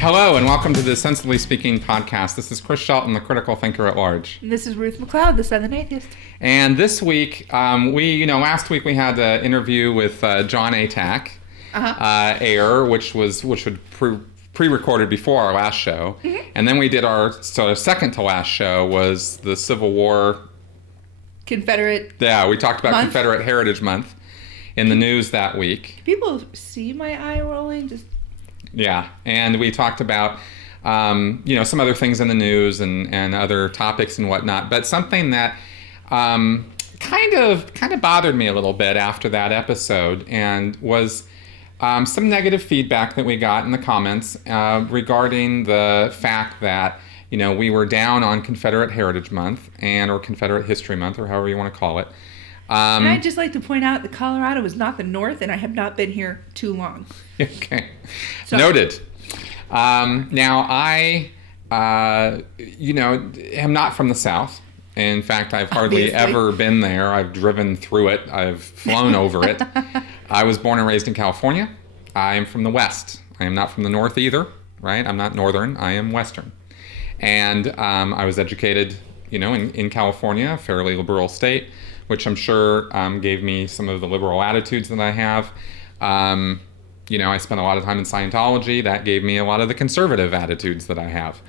Hello and welcome to the Sensibly Speaking podcast. This is Chris Shelton, the critical thinker at large. And this is Ruth McLeod, the Southern Atheist. And this week, last week we had an interview with John Atack, air, which had pre-recorded before our last show. Mm-hmm. And then we did our second to last show was the Civil War. Confederate. Yeah, we talked about Confederate Heritage Month in the news that week. People see my eye rolling? Yeah, and we talked about, some other things in the news and other topics and whatnot. But something that kind of bothered me a little bit after that episode and was some negative feedback that we got in the comments regarding the fact that, we were down on Confederate Heritage Month or Confederate History Month, or however you want to call it. And I'd just like to point out that Colorado is not the North, and I have not been here too long. Okay. Noted. Now, I, am not from the South. In fact, I've hardly ever been there. I've driven through it. I've flown over it. I was born and raised in California. I am from the West. I am not from the North either, right? I'm not Northern. I am Western. And I was educated, in California, a fairly liberal state, which I'm sure gave me some of the liberal attitudes that I have. I spent a lot of time in Scientology. That gave me a lot of the conservative attitudes that I have.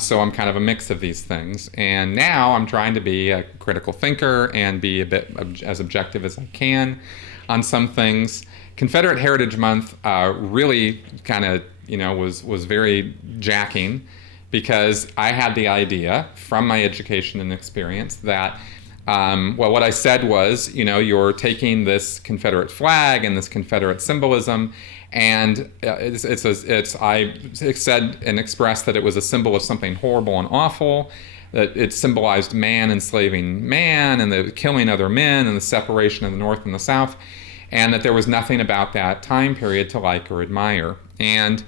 So I'm kind of a mix of these things. And now I'm trying to be a critical thinker and be a bit as objective as I can on some things. Confederate Heritage Month really kind of, was very jacking because I had the idea from my education and experience that what I said was, you're taking this Confederate flag and this Confederate symbolism, and I said and expressed that it was a symbol of something horrible and awful, that it symbolized man enslaving man and the killing other men and the separation of the North and the South, and that there was nothing about that time period to like or admire. And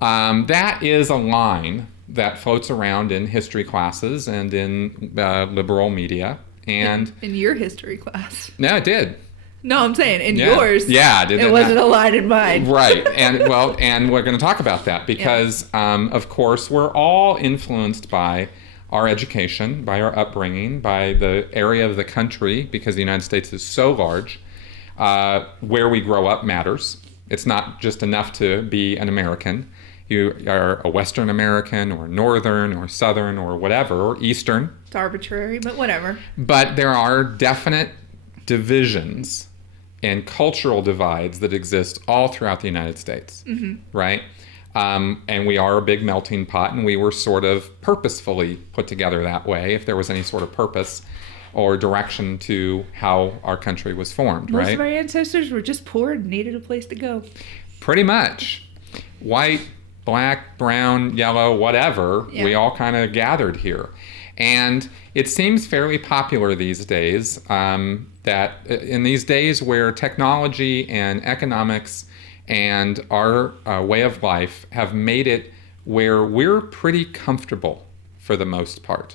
that is a line that floats around in history classes and in liberal media. And in your history class. No, it did. No, I'm saying in yours. Yeah, it wasn't a line in mine. Right. And we're going to talk about that because, of course, we're all influenced by our education, by our upbringing, by the area of the country, because the United States is so large. Where we grow up matters. It's not just enough to be an American. You are a Western American or Northern or Southern or whatever, or Eastern. It's arbitrary, but whatever. But there are definite divisions and cultural divides that exist all throughout the United States, right? And we are a big melting pot, and we were sort of purposefully put together that way, if there was any sort of purpose or direction to how our country was formed, right? Most of our ancestors were just poor and needed a place to go. Pretty much. White, black, brown, yellow, whatever, we all kind of gathered here. And it seems fairly popular these days that in these days where technology and economics and our way of life have made it where we're pretty comfortable for the most part.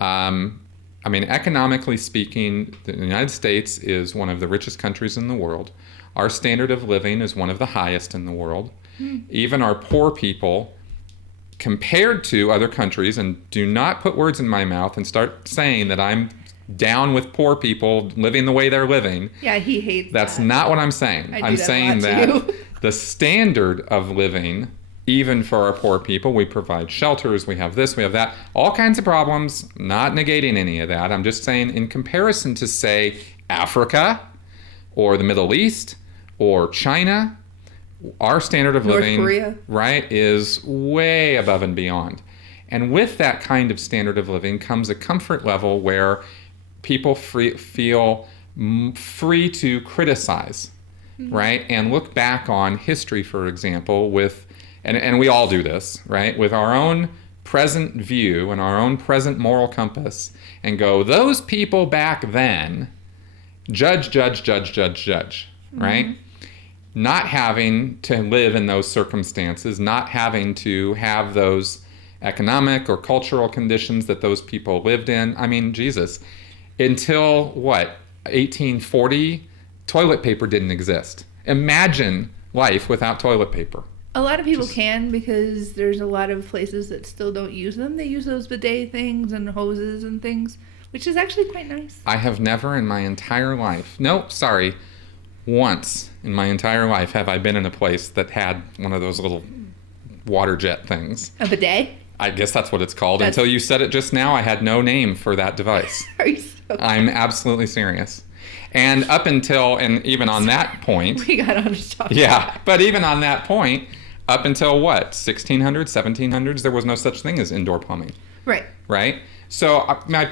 Economically speaking, the United States is one of the richest countries in the world. Our standard of living is one of the highest in the world. Even our poor people, compared to other countries, and do not put words in my mouth and start saying that I'm down with poor people living the way they're living. Yeah, he hates That's that. not what I'm saying. I'm saying that the standard of living, even for our poor people, we provide shelters, we have this, we have that, all kinds of problems, not negating any of that. I'm just saying in comparison to, say, Africa or the Middle East or China, our standard of living, North Korea, right, is way above and beyond. And with that kind of standard of living comes a comfort level where people feel free to criticize, right, and look back on history, for example, with, and we all do this, right, with our own present view and our own present moral compass, and go, those people back then, judge, right? Not having to live in those circumstances, not having to have those economic or cultural conditions that those people lived in. I mean, Jesus, until 1840, toilet paper didn't exist. Imagine life without toilet paper, A lot of people can, because there's a lot of places that still don't use them. They use those bidet things and hoses and things, which is actually quite nice. I have never in my entire life, once in my entire life have I been in a place that had one of those little water jet things. A bidet? I guess that's what it's called. Until you said it just now, I had no name for that device. Are you so I'm absolutely serious. And up until, and even on that point... We got on to talk Yeah, but even on that point, up until what, 1600s, 1700s, there was no such thing as indoor plumbing. Right. Right? So, my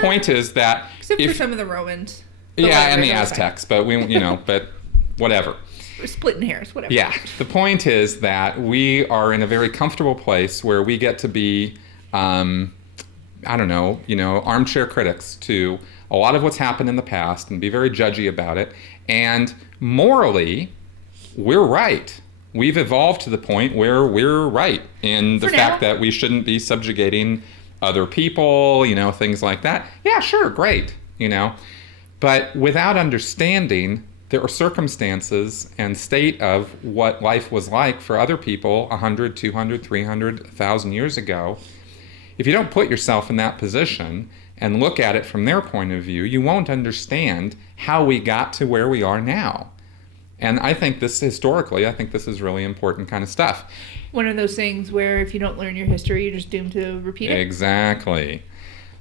point is that... Except for some of the Romans. Yeah, and the Aztecs, but but whatever. We're splitting hairs, whatever. Yeah, the point is that we are in a very comfortable place where we get to be, armchair critics to a lot of what's happened in the past and be very judgy about it. And morally, we're right. We've evolved to the point where we're right in the fact that we shouldn't be subjugating other people, things like that. Yeah, sure, great, But without understanding, there are circumstances and state of what life was like for other people 100, 200, 300, 1,000 years ago. If you don't put yourself in that position and look at it from their point of view, you won't understand how we got to where we are now. And I think this is really important kind of stuff. One of those things where if you don't learn your history, you're just doomed to repeat it. Exactly.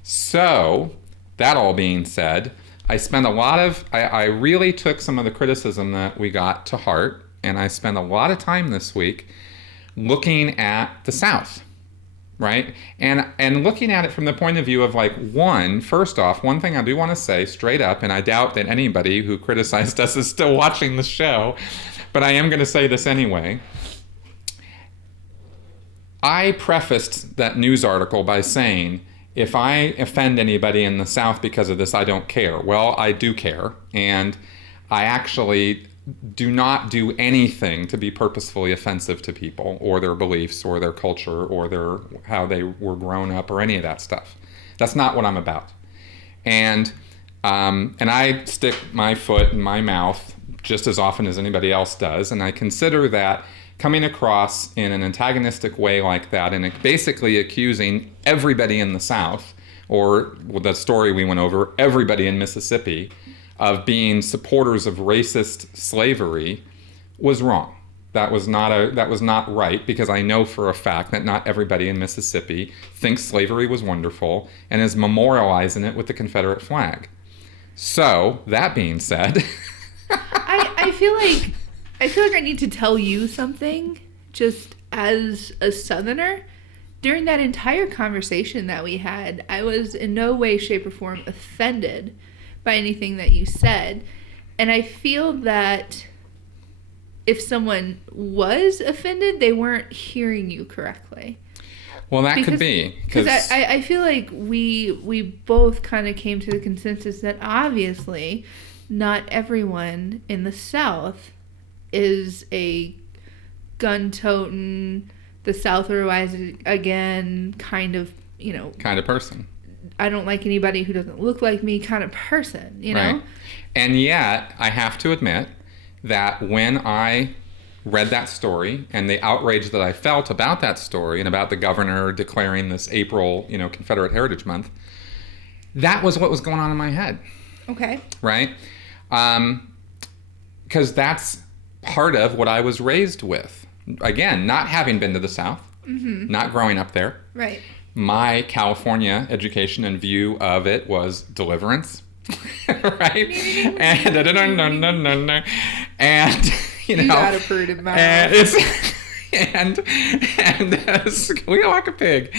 So, that all being said, I really took some of the criticism that we got to heart, and I spent a lot of time this week looking at the South, right? And looking at it from the point of view of first off, one thing I do want to say straight up, and I doubt that anybody who criticized us is still watching the show, but I am going to say this anyway. I prefaced that news article by saying, if I offend anybody in the South because of this, I don't care. Well, I do care, and I actually do not do anything to be purposefully offensive to people or their beliefs or their culture or how they were grown up or any of that stuff. That's not what I'm about. And I stick my foot in my mouth just as often as anybody else does, and I consider that coming across in an antagonistic way like that and basically accusing everybody in the South, or with the story we went over, everybody in Mississippi, of being supporters of racist slavery was wrong. That was not right, because I know for a fact that not everybody in Mississippi thinks slavery was wonderful and is memorializing it with the Confederate flag. So, that being said... I feel like I need to tell you something, just as a Southerner. During that entire conversation that we had, I was in no way, shape, or form offended by anything that you said. And I feel that if someone was offended, they weren't hearing you correctly. Well, that could be. Because I feel like we both kind of came to the consensus that obviously not everyone in the South is a gun-toting, the South will rise again kind of person. I don't like anybody who doesn't look like me kind of person, Right. And yet, I have to admit that when I read that story and the outrage that I felt about that story and about the governor declaring this April, Confederate Heritage Month, that was what was going on in my head. Okay. Right? Because that's part of what I was raised with. Again, not having been to the South, not growing up there. Right. my California education and view of it was deliverance, right? And you know, got a pretty mouth. And it's squeal like a pig,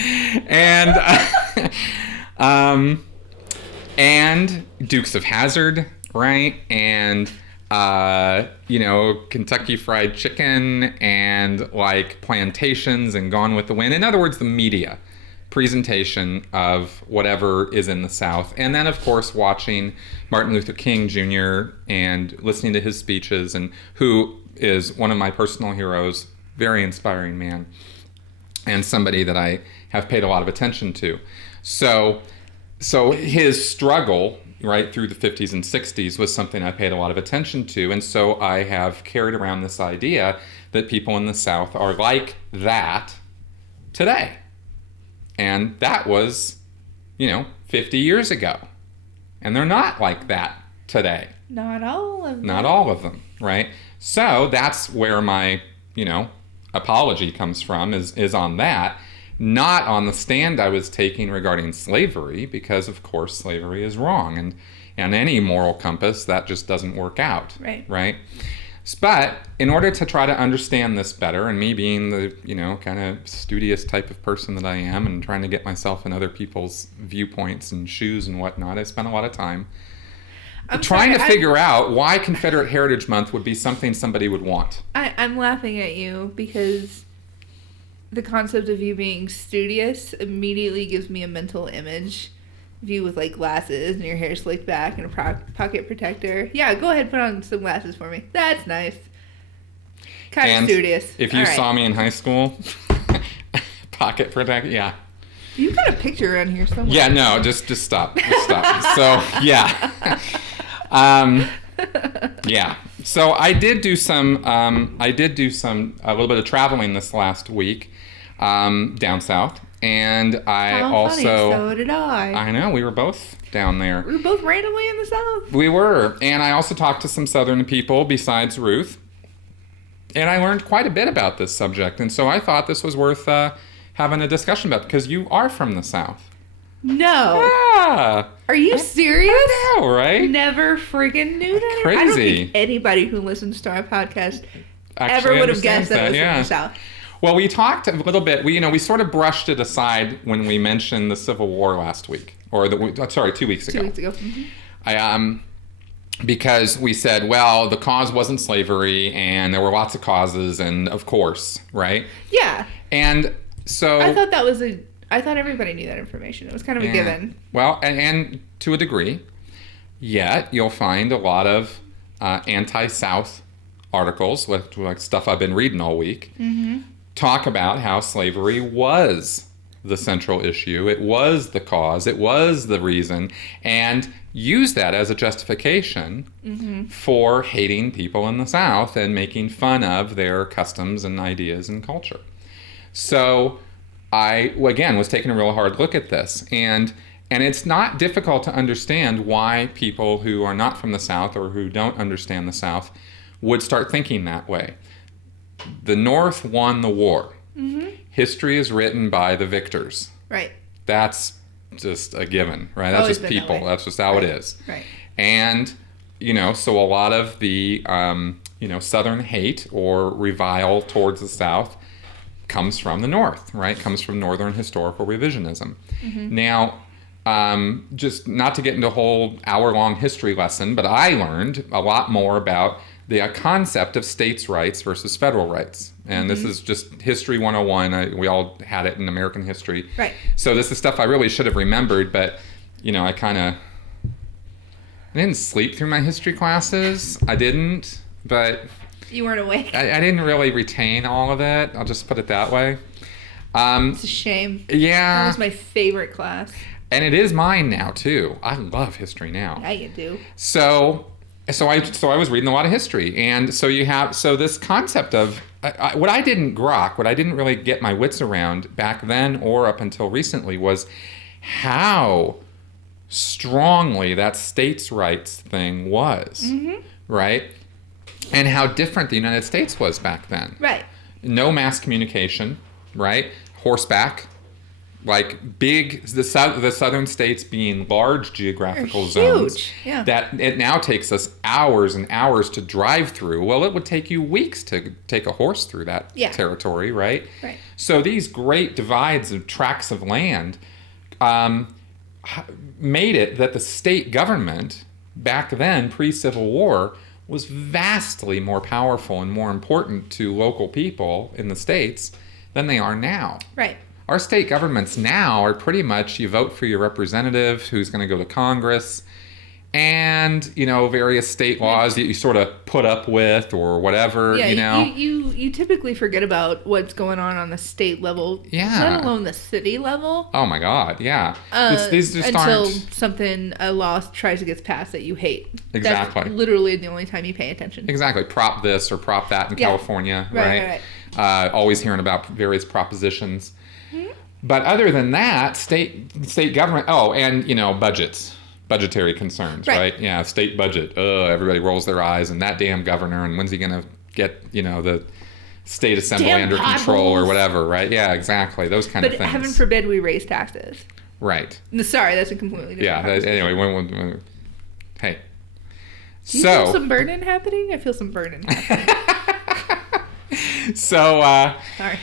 and Dukes of Hazzard, right? And you know, Kentucky Fried Chicken and like plantations and Gone with the Wind. In other words, the media presentation of whatever is in the South. And then, of course, watching Martin Luther King Jr. and listening to his speeches, and who is one of my personal heroes, very inspiring man, and somebody that I have paid a lot of attention to. So his struggle right through the 50s and 60s was something I paid a lot of attention to. And so I have carried around this idea that people in the South are like that today. And that was, 50 years ago. And they're not like that today. Not all of them. Not all of them, right? So that's where my, apology comes from, is on that. Not on the stand I was taking regarding slavery, because of course slavery is wrong, and any moral compass, that just doesn't work out. Right? But in order to try to understand this better, and me being the, kind of studious type of person that I am, and trying to get myself in other people's viewpoints and shoes and whatnot, I spent a lot of time trying to figure out why Confederate Heritage Month would be something somebody would want. I'm laughing at you because the concept of you being studious immediately gives me a mental image of you with, like, glasses and your hair slicked back and a pocket protector. Yeah, go ahead, put on some glasses for me. That's nice. Kind of studious. If you saw me in high school, pocket protector, yeah. You've got a picture around here somewhere. Yeah, no, just stop. Just stop. So, yeah. Yeah. So I did do a little bit of traveling this last week down south. And funny, so did I. I know, we were both down there. We were both randomly in the South. We were. And I also talked to some Southern people besides Ruth. And I learned quite a bit about this subject. And so I thought this was worth having a discussion about, because you are from the South. No. Yeah. Are you serious? I know, right? Never friggin' knew that. Crazy. I don't think anybody who listens to our podcast Actually ever would have guessed that it was from the South. Well, we talked a little bit. We sort of brushed it aside when we mentioned the Civil War last week, or 2 weeks ago. 2 weeks ago. Mm-hmm. Because we said, well, the cause wasn't slavery, and there were lots of causes, and of course, right? Yeah. And so I thought everybody knew that information. It was kind of a given. Well, and to a degree, yet you'll find a lot of anti-South articles, like stuff I've been reading all week, talk about how slavery was the central issue. It was the cause. It was the reason, and use that as a justification for hating people in the South and making fun of their customs and ideas and culture. So I, again, was taking a real hard look at this, and it's not difficult to understand why people who are not from the South or who don't understand the South would start thinking that way. The North won the war. History is written by the victors. Right. That's just a given, right? That's Always just people. That's just how it is. Right. And, so a lot of the, Southern hate or revile towards the South comes from the North, right? Comes from Northern historical revisionism. Now, just not to get into a whole hour-long history lesson, but I learned a lot more about the concept of states' rights versus federal rights. And this is just History 101. We all had it in American history. Right. So this is stuff I really should have remembered, but, I didn't sleep through my history classes. I didn't, but You weren't awake. I didn't really retain all of it. I'll just put it that way. It's a shame. Yeah. That was my favorite class. And it is mine now, too. I love history now. Yeah, you do. So I was reading a lot of history, and so this concept of what I didn't grok, what I didn't really get my wits around back then or up until recently was how strongly that states' rights thing was, right? And how different the United States was back then. Right. No mass communication, right? Horseback. Like the southern states being large geographical zones, yeah. that it now takes us hours and hours to drive through. Well, it would take you weeks to take a horse through that territory, right? Right. So these great divides of tracts of land made it that the state government back then, pre-Civil War, was vastly more powerful and more important to local people in the states than they are now. Right. Our state governments now are pretty much, you vote for your representative who's going to go to Congress, and, you know, various state laws that you sort of put up with or whatever, yeah, you know. You typically forget about what's going on the state level, Yeah. let alone the city level. Oh my God, yeah. These just until aren't... a law tries to get passed that you hate. Exactly. That's literally the only time you pay attention. Exactly. Prop this or prop that in California, right? Always hearing about various propositions. Mm-hmm. But other than that, state government, and, you know, budgetary concerns, right? Yeah, state budget. Everybody rolls their eyes, and that damn governor, and when's he going to get, you know, the state assembly under control or whatever, right? Yeah, exactly. Those kind of things. But heaven forbid we raise taxes. Right. Sorry, that's a completely different conversation. Anyway, hey. Do you feel some burden happening? I feel some burden happening. Sorry.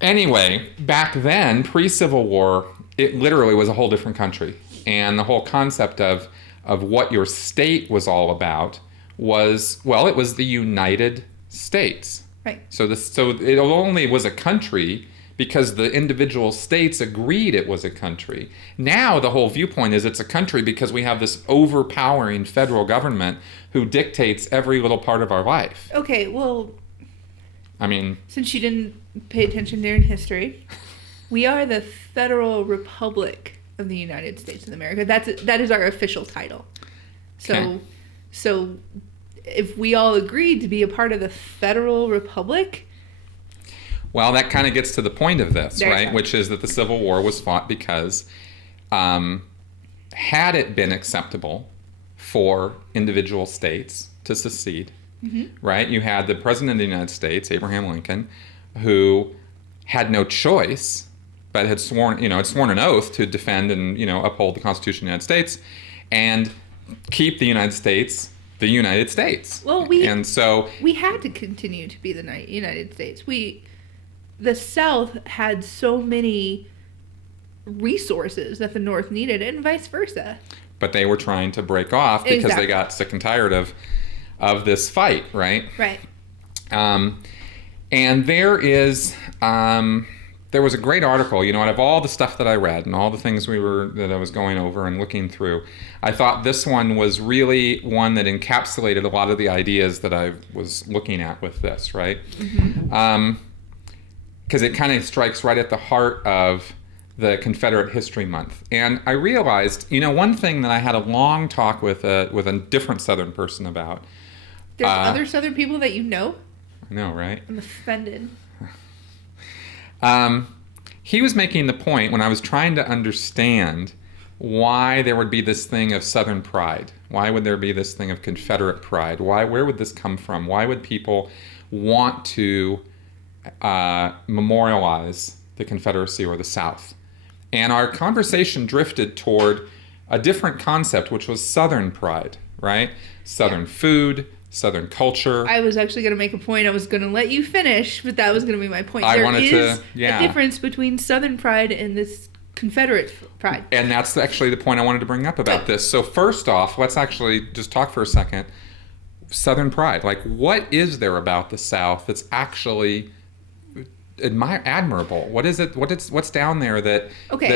Anyway, back then, pre-Civil War, it literally was a whole different country. And the whole concept of what your state was all about was, well, it was the United States. Right. So it only was a country because the individual states agreed it was a country. Now the whole viewpoint is it's a country because we have this overpowering federal government who dictates every little part of our life. Okay, well, I mean, since you didn't pay attention during history, we are the Federal Republic of the United States of America. That is our official title. So if we all agreed to be a part of the Federal Republic... Well, that kind of gets to the point of this, right? Which is that the Civil War was fought because had it been acceptable for individual states to secede, right? You had the President of the United States, Abraham Lincoln, who had no choice, but had sworn an oath to defend and, you know, uphold the Constitution of the United States and keep the United States the United States. Well, we had to continue to be the United States. The South had so many resources that the North needed, and vice versa. But they were trying to break off because they got sick and tired of this fight, right? Right. And there was a great article, you know, out of all the stuff that I read and all the things that I was going over and looking through, I thought this one was really one that encapsulated a lot of the ideas that I was looking at with this, right? Mm-hmm. Because it kind of strikes right at the heart of the Confederate History Month. And I realized, you know, one thing that I had a long talk with a different Southern person about. There's other Southern people that you know? I know, right? I'm offended. He was making the point when I was trying to understand why there would be this thing of Southern pride. Why would there be this thing of Confederate pride? Where would this come from? Why would people want to memorialize the Confederacy or the South? And our conversation drifted toward a different concept, which was Southern pride, right? Southern food, Southern culture. I was actually going to make a point. I was going to let you finish, but that was going to be my point. There is a difference between Southern pride and this Confederate pride. And that's actually the point I wanted to bring up about this. So first off, let's actually just talk for a second. Southern pride. Like, what is there about the South that's actually admirable? What is it? What's down there that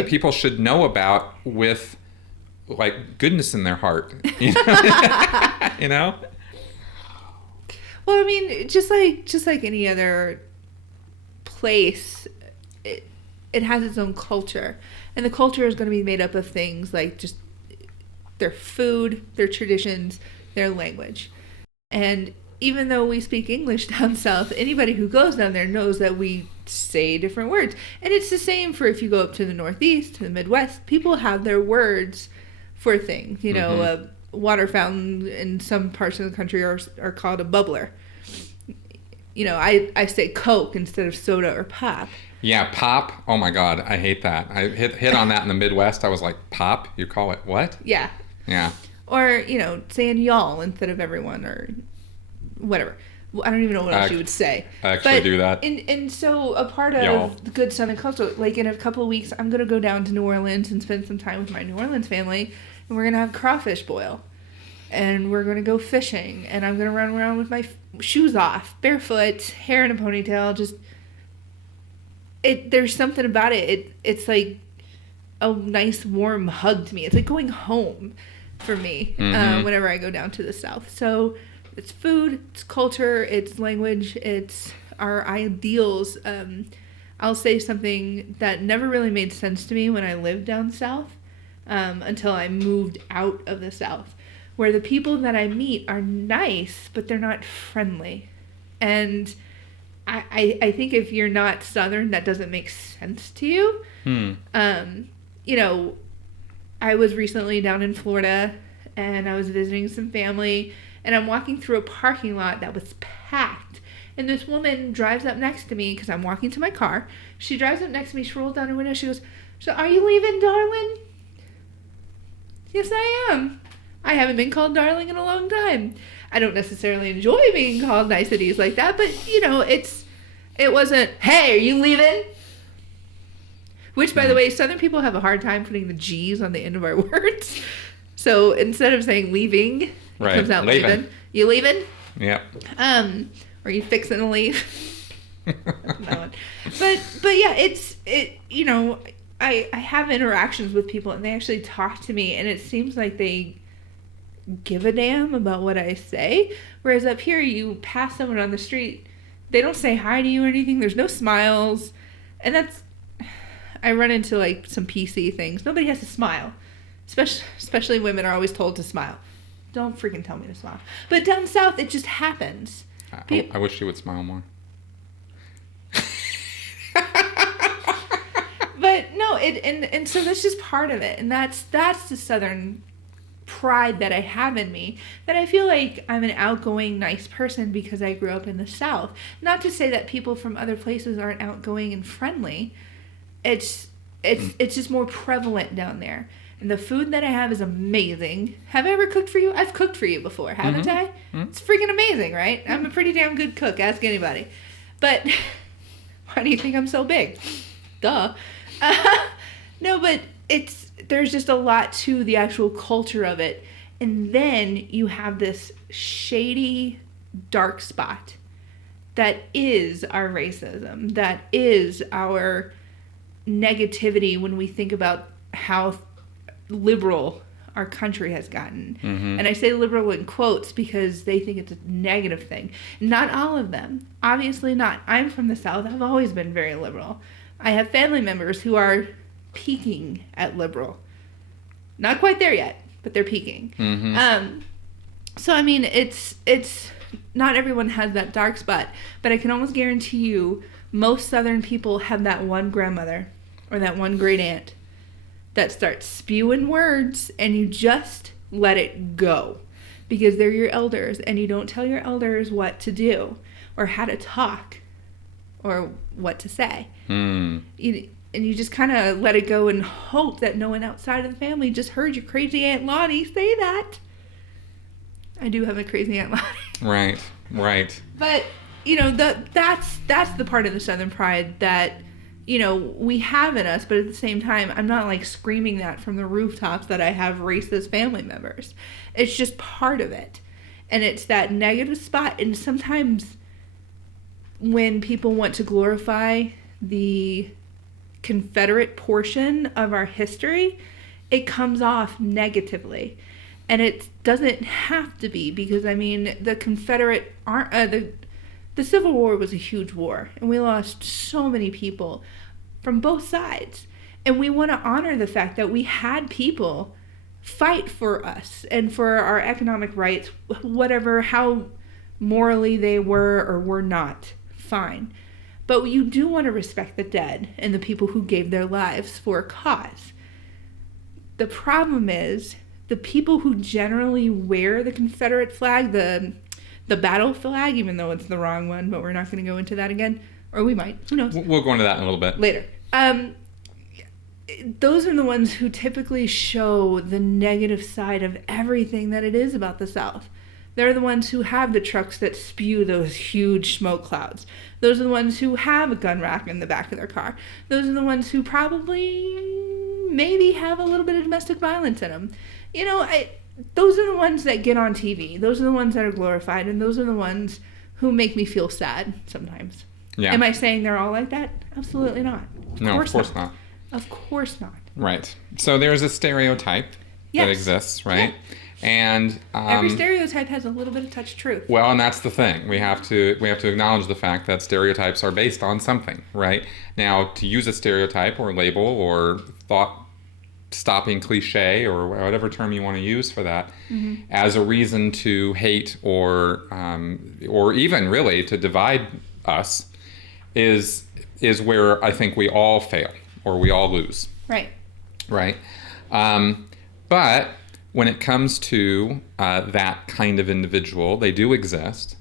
people should know about with, like, goodness in their heart? You know? You know? Well, I mean, just like any other place, it has its own culture, and the culture is going to be made up of things like just their food, their traditions, their language. And even though we speak English down south, anybody who goes down there knows that we say different words. And it's the same for if you go up to the Northeast, to the Midwest. People have their words for things. You know, a water fountain in some parts of the country are called a bubbler. You know, I say Coke instead of soda or pop. Yeah, pop. Oh my God, I hate that. I hit on that in the Midwest. I was like, pop? You call it what? Yeah. Yeah. Or, you know, saying y'all instead of everyone or whatever. I don't even know what else you would say. I actually do that. And so a part of the good Southern culture, like in a couple of weeks, I'm going to go down to New Orleans and spend some time with my New Orleans family, and we're going to have crawfish boil. And we're going to go fishing, and I'm going to run around with my shoes off, barefoot, hair in a ponytail, just... There's something about it. It's like a nice warm hug to me. It's like going home. for me whenever I go down to the South. So it's food, it's culture, it's language, it's our ideals. I'll say something that never really made sense to me when I lived down South until I moved out of the South, where the people that I meet are nice, but they're not friendly. And I think if you're not Southern, that doesn't make sense to you. You know, I was recently down in Florida, and I was visiting some family, and I'm walking through a parking lot that was packed. And this woman drives up next to me because I'm walking to my car. She drives up next to me. She rolls down her window. She goes, "So are you leaving, darling?" Yes, I am. I haven't been called darling in a long time. I don't necessarily enjoy being called niceties like that, but, you know, it wasn't, "Hey, are you leaving?" Which, by the way, Southern people have a hard time putting the G's on the end of our words. So instead of saying leaving, it comes out leaving. You leaving? Yep. Are you fixing to leave? No. But yeah, you know, I have interactions with people, and they actually talk to me, and it seems like they give a damn about what I say. Whereas up here, you pass someone on the street, they don't say hi to you or anything. There's no smiles. And I run into like some PC things. Nobody has to smile. Especially women are always told to smile. Don't freaking tell me to smile. But down south, it just happens. I wish you would smile more. But no, and so that's just part of it. And that's the Southern pride that I have in me, that I feel like I'm an outgoing, nice person because I grew up in the South. Not to say that people from other places aren't outgoing and friendly. It's just more prevalent down there. And the food that I have is amazing. Have I ever cooked for you? I've cooked for you before, haven't I? Mm-hmm. It's freaking amazing, right? I'm a pretty damn good cook. Ask anybody. But why do you think I'm so big? Duh. No, but there's just a lot to the actual culture of it. And then you have this shady, dark spot that is our racism, that is our negativity when we think about how liberal our country has gotten. Mm-hmm. And I say liberal in quotes because they think it's a negative thing. Not all of them. Obviously not. I'm from the South. I've always been very liberal. I have family members who are peaking at liberal. Not quite there yet, but they're peaking. Mm-hmm. So, I mean, it's not everyone has that dark spot, but I can almost guarantee you most Southern people have that one grandmother or that one great aunt that starts spewing words, and you just let it go because they're your elders, and you don't tell your elders what to do or how to talk or what to say. And you just kind of let it go and hope that no one outside of the family just heard your crazy Aunt Lottie say that. I do have a crazy Aunt Lottie. Right. But, you know, that's the part of the Southern pride that, you know, we have in us, but at the same time, I'm not like screaming that from the rooftops that I have racist family members. It's just part of it. And it's that negative spot. And sometimes when people want to glorify the Confederate portion of our history, it comes off negatively. And it doesn't have to be, because, I mean, the Confederate the Civil War was a huge war, and we lost so many people from both sides. And we want to honor the fact that we had people fight for us and for our economic rights, whatever, how morally they were or were not, fine. But you do want to respect the dead and the people who gave their lives for a cause. The problem is the people who generally wear the Confederate flag, the battle flag, even though it's the wrong one, but we're not going to go into that again. Or we might. Who knows? We'll go into that in a little bit. Later. Those are the ones who typically show the negative side of everything that it is about the South. They're the ones who have the trucks that spew those huge smoke clouds. Those are the ones who have a gun rack in the back of their car. Those are the ones who probably maybe have a little bit of domestic violence in them. You know, those are the ones that get on TV. Those are the ones that are glorified, and those are the ones who make me feel sad sometimes. Yeah. Am I saying they're all like that? Absolutely not. No, of course not. Of course not. Right. So there's a stereotype Yes. that exists, right? And every stereotype has a little bit of touch of truth. well, and that's the thing. We have to acknowledge the fact that stereotypes are based on something, right? Now, to use a stereotype or label or thought-stopping cliche or whatever term you want to use for that, as a reason to hate or even really to divide us, is where I think we all fail or we all lose. Right. Right. But when it comes to that kind of individual, they do exist,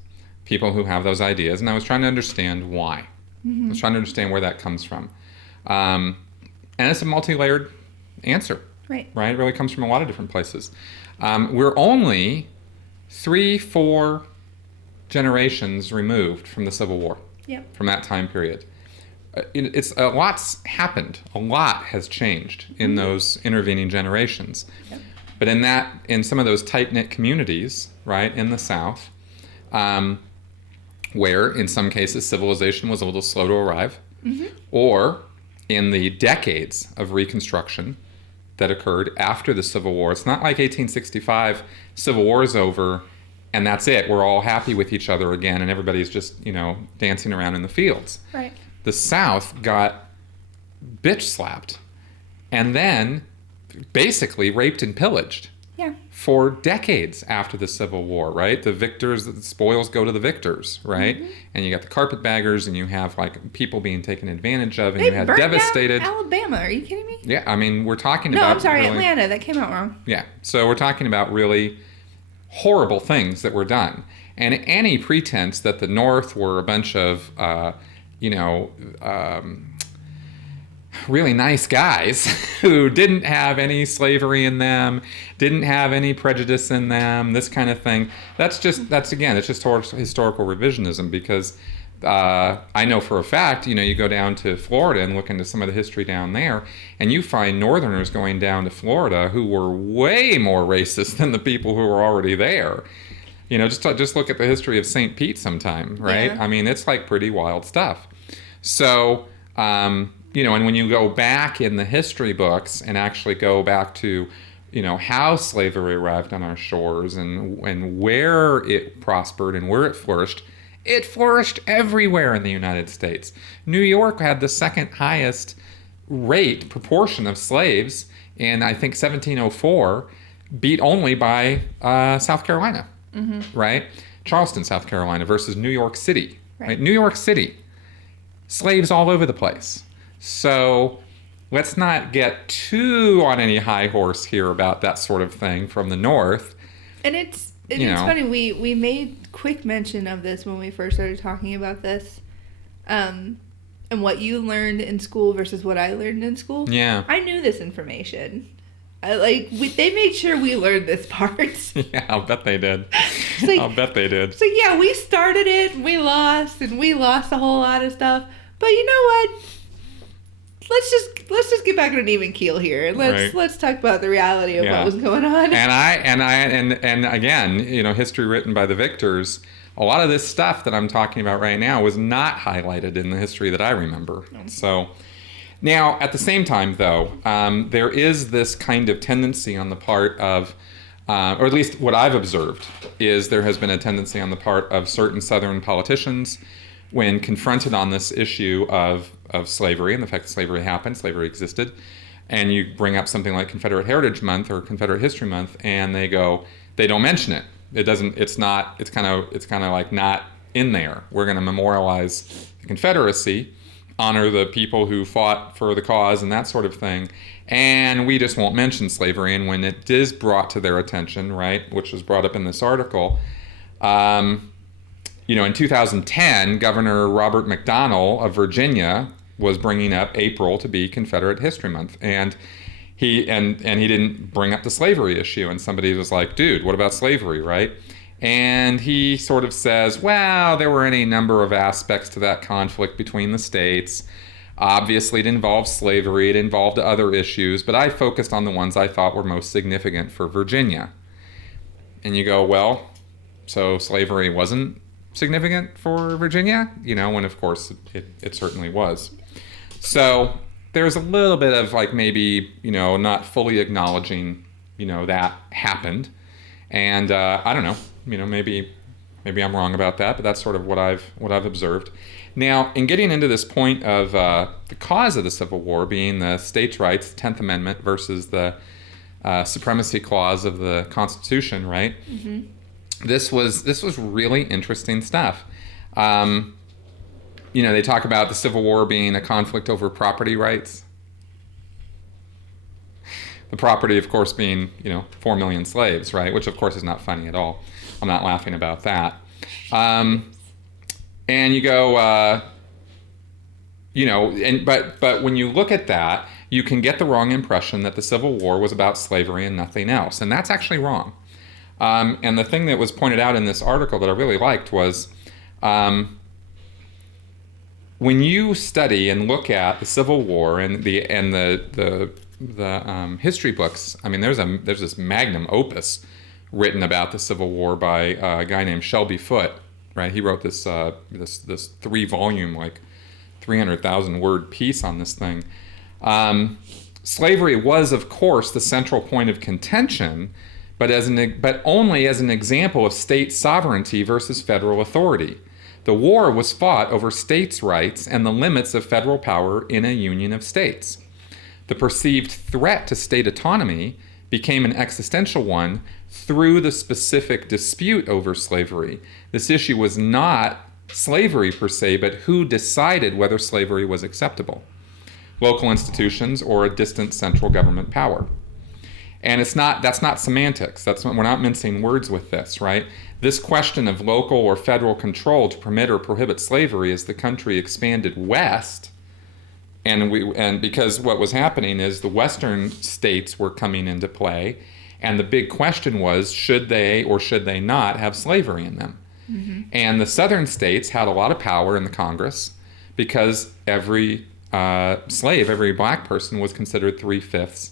people who have those ideas. And I was trying to understand why. I was trying to understand where that comes from. And it's a multi-layered answer. Right. Right? It really comes from a lot of different places. We're only 3-4 generations removed from the Civil War. Yep. From that time period. It's a lot's happened. A lot has changed in those intervening generations. Yep. But in some of those tight-knit communities, right, in the South, where in some cases civilization was a little slow to arrive, or in the decades of Reconstruction that occurred after the Civil War. It's not like 1865, Civil War is over, and that's it. We're all happy with each other again, and everybody's just, dancing around in the fields. Right. The South got bitch slapped and then basically raped and pillaged for decades after the Civil War, right? The spoils go to the victors, right? And you got the carpetbaggers, and you have like people being taken advantage of, and you had devastated Alabama. Are you kidding me? Yeah, I mean, we're talking about. No, I'm sorry, Atlanta. That came out wrong. Yeah, so we're talking about really horrible things that were done, and any pretense that the North were a bunch of really nice guys who didn't have any slavery in them, didn't have any prejudice in them, this kind of thing. It's just historical revisionism, because I know for a fact, you go down to Florida and look into some of the history down there, and you find Northerners going down to Florida who were way more racist than the people who were already there. Just look at the history of St. Pete sometime, right? Yeah. I mean, it's like pretty wild stuff. So, and when you go back in the history books and actually go back to, how slavery arrived on our shores and where it prospered and where it flourished everywhere in the United States. New York had the second highest proportion of slaves in, I think, 1704, beat only by South Carolina, right? Charleston, South Carolina versus New York City, right? New York City, slaves all over the place. So let's not get too on any high horse here about that sort of thing from the North. And it's funny, we made quick mention of this when we first started talking about this, and what you learned in school versus what I learned in school. Yeah. I knew this information. They made sure we learned this part. Yeah, I'll bet they did. I'll bet they did. So yeah, we started it, and we lost a whole lot of stuff. But you know what? Let's just get back on an even keel here, and let's talk about the reality of what was going on. And again, history written by the victors. A lot of this stuff that I'm talking about right now was not highlighted in the history that I remember. So now, at the same time, though, there is this kind of tendency on the part of, or at least what I've observed, is there has been a tendency on the part of certain Southern politicians, when confronted on this issue of slavery and the fact that slavery happened, slavery existed, and you bring up something like Confederate Heritage Month or Confederate History Month, and they don't mention it. It's kind of like not in there. We're going to memorialize the Confederacy, honor the people who fought for the cause and that sort of thing, and we just won't mention slavery. And when it is brought to their attention, right, which was brought up in this article, in 2010, Governor Robert McDonnell of Virginia was bringing up April to be Confederate History Month, and he didn't bring up the slavery issue. And somebody was like, "Dude, what about slavery?" Right? And he sort of says, "Well, there were any number of aspects to that conflict between the states. Obviously, it involved slavery. It involved other issues, but I focused on the ones I thought were most significant for Virginia." And you go, well, so slavery wasn't significant for Virginia? When of course it certainly was. So there's a little bit of maybe, not fully acknowledging that happened. And I don't know, maybe I'm wrong about that, but that's sort of what I've observed. Now, in getting into this point of the cause of the Civil War being the states' rights, the 10th Amendment versus the supremacy clause of the Constitution, right? Mm-hmm. This was really interesting stuff. They talk about the Civil War being a conflict over property rights. The property, of course, being, 4 million slaves, right? Which, of course, is not funny at all. I'm not laughing about that. And you go, but when you look at that, you can get the wrong impression that the Civil War was about slavery and nothing else. And that's actually wrong. And the thing that was pointed out in this article that I really liked was when you study and look at the Civil War and the history books, I mean, there's this magnum opus written about the Civil War by a guy named Shelby Foote, right? He wrote this 3-volume, like 300,000 word piece on this thing. Slavery was, of course, the central point of contention, but only as an example of state sovereignty versus federal authority. The war was fought over states' rights and the limits of federal power in a union of states. The perceived threat to state autonomy became an existential one through the specific dispute over slavery. This issue was not slavery per se, but who decided whether slavery was acceptable: local institutions or a distant central government power. And that's not semantics. We're not mincing words with this, right? This question of local or federal control to permit or prohibit slavery as the country expanded west, and because what was happening is the western states were coming into play, and the big question was, should they or should they not have slavery in them? Mm-hmm. And the southern states had a lot of power in the Congress because every slave, every black person, was considered 3/5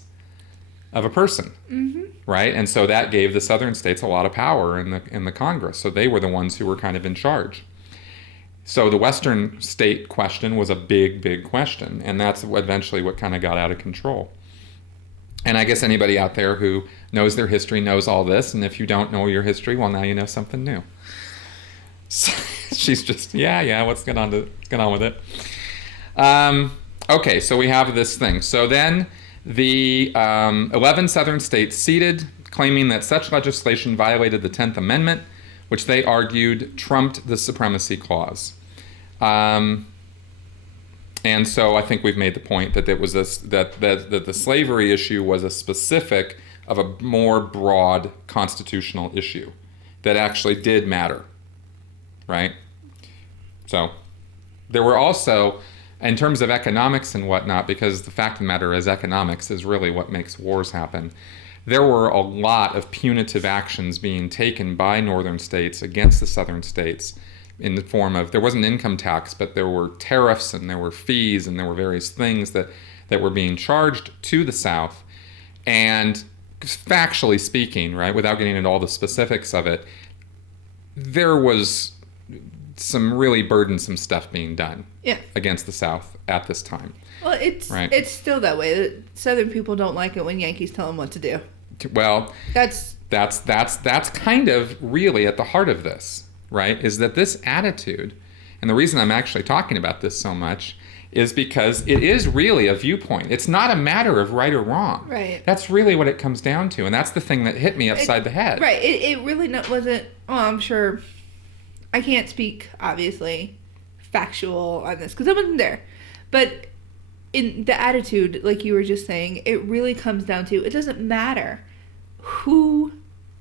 of a person, mm-hmm. right? And so that gave the southern states a lot of power in the Congress. So they were the ones who were kind of in charge. So the western state question was a big, big question, and that's eventually what kind of got out of control. And I guess anybody out there who knows their history knows all this, and if you don't know your history, well, now you know something new. So she's just, yeah, what's going on with it? Okay, so we have this thing. So then the 11 southern states ceded, claiming that such legislation violated the 10th Amendment, which they argued trumped the supremacy clause. And so I think we've made the point that it was that the slavery issue was a specific of a more broad constitutional issue that actually did matter, right? So there were also, in terms of economics and whatnot, because the fact of the matter is economics is really what makes wars happen, there were a lot of punitive actions being taken by northern states against the southern states in the form of, there wasn't income tax, but there were tariffs and there were fees and there were various things that were being charged to the South. And factually speaking, right, without getting into all the specifics of it, there was some really burdensome stuff being done against the South at this time. Well, it's still that way. Southern people don't like it when Yankees tell them what to do. Well, that's kind of really at the heart of this, right? Is that this attitude, and the reason I'm actually talking about this so much is because it is really a viewpoint. It's not a matter of right or wrong. Right. That's really what it comes down to, and that's the thing that hit me upside the head. Right. It really wasn't. Well, I'm sure. I can't speak obviously factual on this because I wasn't there, but in the attitude, like you were just saying, it really comes down to, it doesn't matter who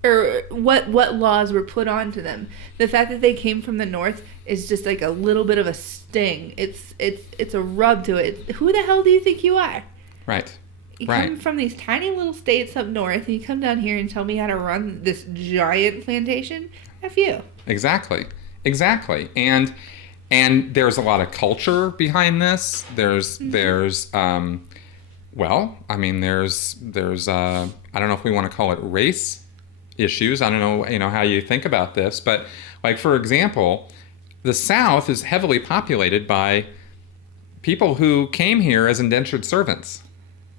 or what laws were put onto them. The fact that they came from the north is just like a little bit of a sting. It's a rub to it. Who the hell do you think you are? Right. You come from these tiny little states up north, and you come down here and tell me how to run this giant plantation? F you. Exactly. And there's a lot of culture behind this. There's I don't know if we want to call it race issues. I don't know, how you think about this, but like, for example, the South is heavily populated by people who came here as indentured servants,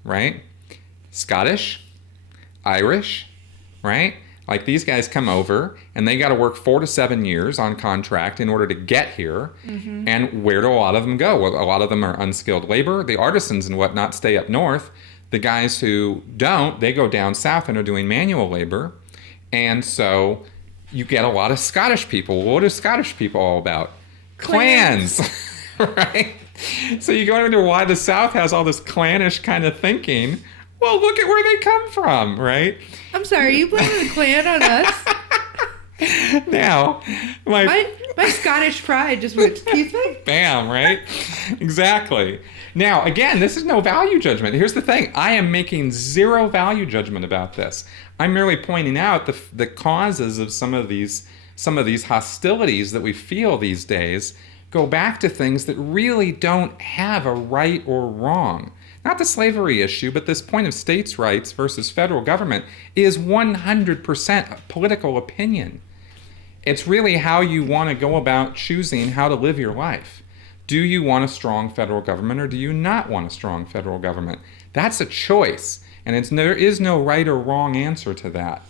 right? Scottish, Irish, right? Like these guys come over and they got to work 4 to 7 years on contract in order to get here. Mm-hmm. And where do a lot of them go? Well, a lot of them are unskilled labor. The artisans and whatnot stay up north. The guys who don't, they go down south and are doing manual labor. And so you get a lot of Scottish people. What are Scottish people all about? Clans, right? So you go into why the South has all this clannish kind of thinking. Well, look at where they come from, right? I'm sorry, you blaming the Klan on us? Now, my Scottish pride just went, excuse me? Bam, right? Exactly. Now, again, this is no value judgment. Here's the thing. I am making zero value judgment about this. I'm merely pointing out the causes of some of these hostilities that we feel these days go back to things that really don't have a right or wrong. Not the slavery issue, but this point of states' rights versus federal government is 100% political opinion. It's really how you want to go about choosing how to live your life. Do you want a strong federal government or do you not want a strong federal government? That's a choice, and there is no right or wrong answer to that,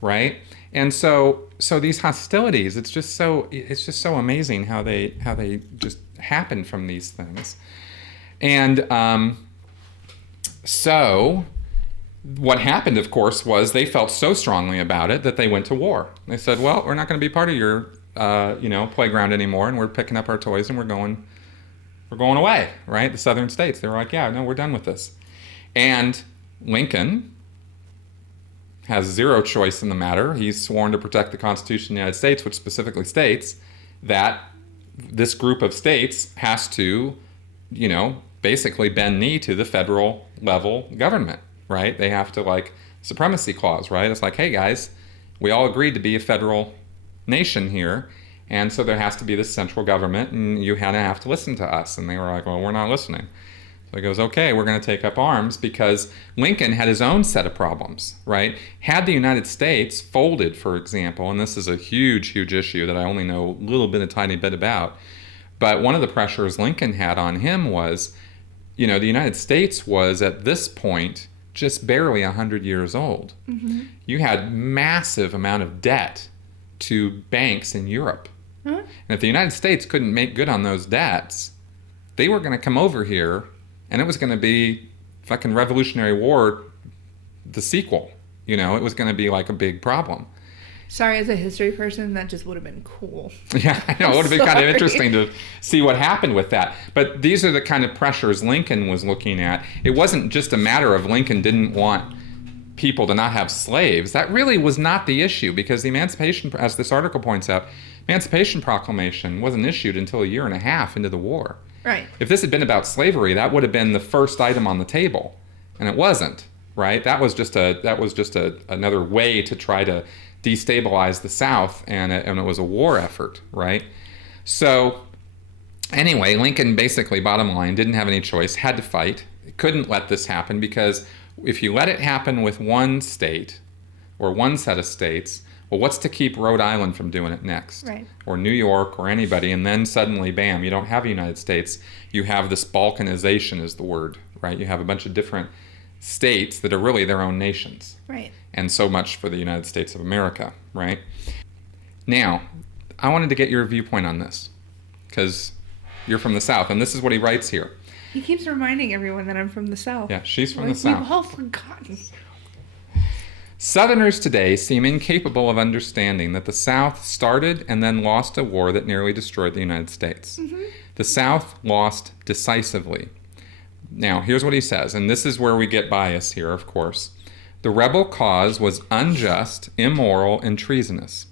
right? And so these hostilities, it's just so amazing how they just happen from these things. And so what happened, of course, was they felt so strongly about it that they went to war. They said, well, we're not going to be part of your playground anymore, and we're picking up our toys and we're going away, right? The southern states, they were like, yeah, no, we're done with this. And Lincoln has zero choice in the matter. He's sworn to protect the Constitution of the United States, which specifically states that this group of states has to, basically bend knee to the federal level government, right? They have to, supremacy clause, right? It's like, hey guys, we all agreed to be a federal nation here, and so there has to be this central government, and you have to listen to us. And they were like, well, we're not listening. So he goes, okay, we're going to take up arms, because Lincoln had his own set of problems, right? Had the United States folded, for example, and this is a huge, huge issue that I only know a tiny bit about, but one of the pressures Lincoln had on him was, the United States was at this point just barely 100 years old. Mm-hmm. You had massive amount of debt to banks in Europe. Huh? And if the United States couldn't make good on those debts, they were going to come over here, and it was going to be fucking Revolutionary War, the sequel. It was going to be like a big problem. Sorry, as a history person, that just would have been cool. Yeah, I know. It would have been kind of interesting to see what happened with that. But these are the kind of pressures Lincoln was looking at. It wasn't just a matter of Lincoln didn't want people to not have slaves. That really was not the issue, because the Emancipation, as this article points out, Emancipation Proclamation wasn't issued until a year and a half into the war. Right. If this had been about slavery, that would have been the first item on the table, and it wasn't. Right? That was just another way to try to destabilize the South, and it was a war effort, right? So anyway, Lincoln basically, bottom line, didn't have any choice, had to fight, couldn't let this happen, because if you let it happen with one state or one set of states, well, what's to keep Rhode Island from doing it next? Right. Or New York or anybody, and then suddenly, bam, you don't have a United States. You have this balkanization is the word, right? You have a bunch of different states that are really their own nations. Right. And so much for the United States of America, right? Now, I wanted to get your viewpoint on this, because you're from the South, and this is what he writes here. He keeps reminding everyone that I'm from the South. Yeah, she's from the South. We've all forgotten. Southerners today seem incapable of understanding that the South started and then lost a war that nearly destroyed the United States. Mm-hmm. The South lost decisively. Now, here's what he says, and this is where we get bias here, of course. The rebel cause was unjust, immoral, and treasonous.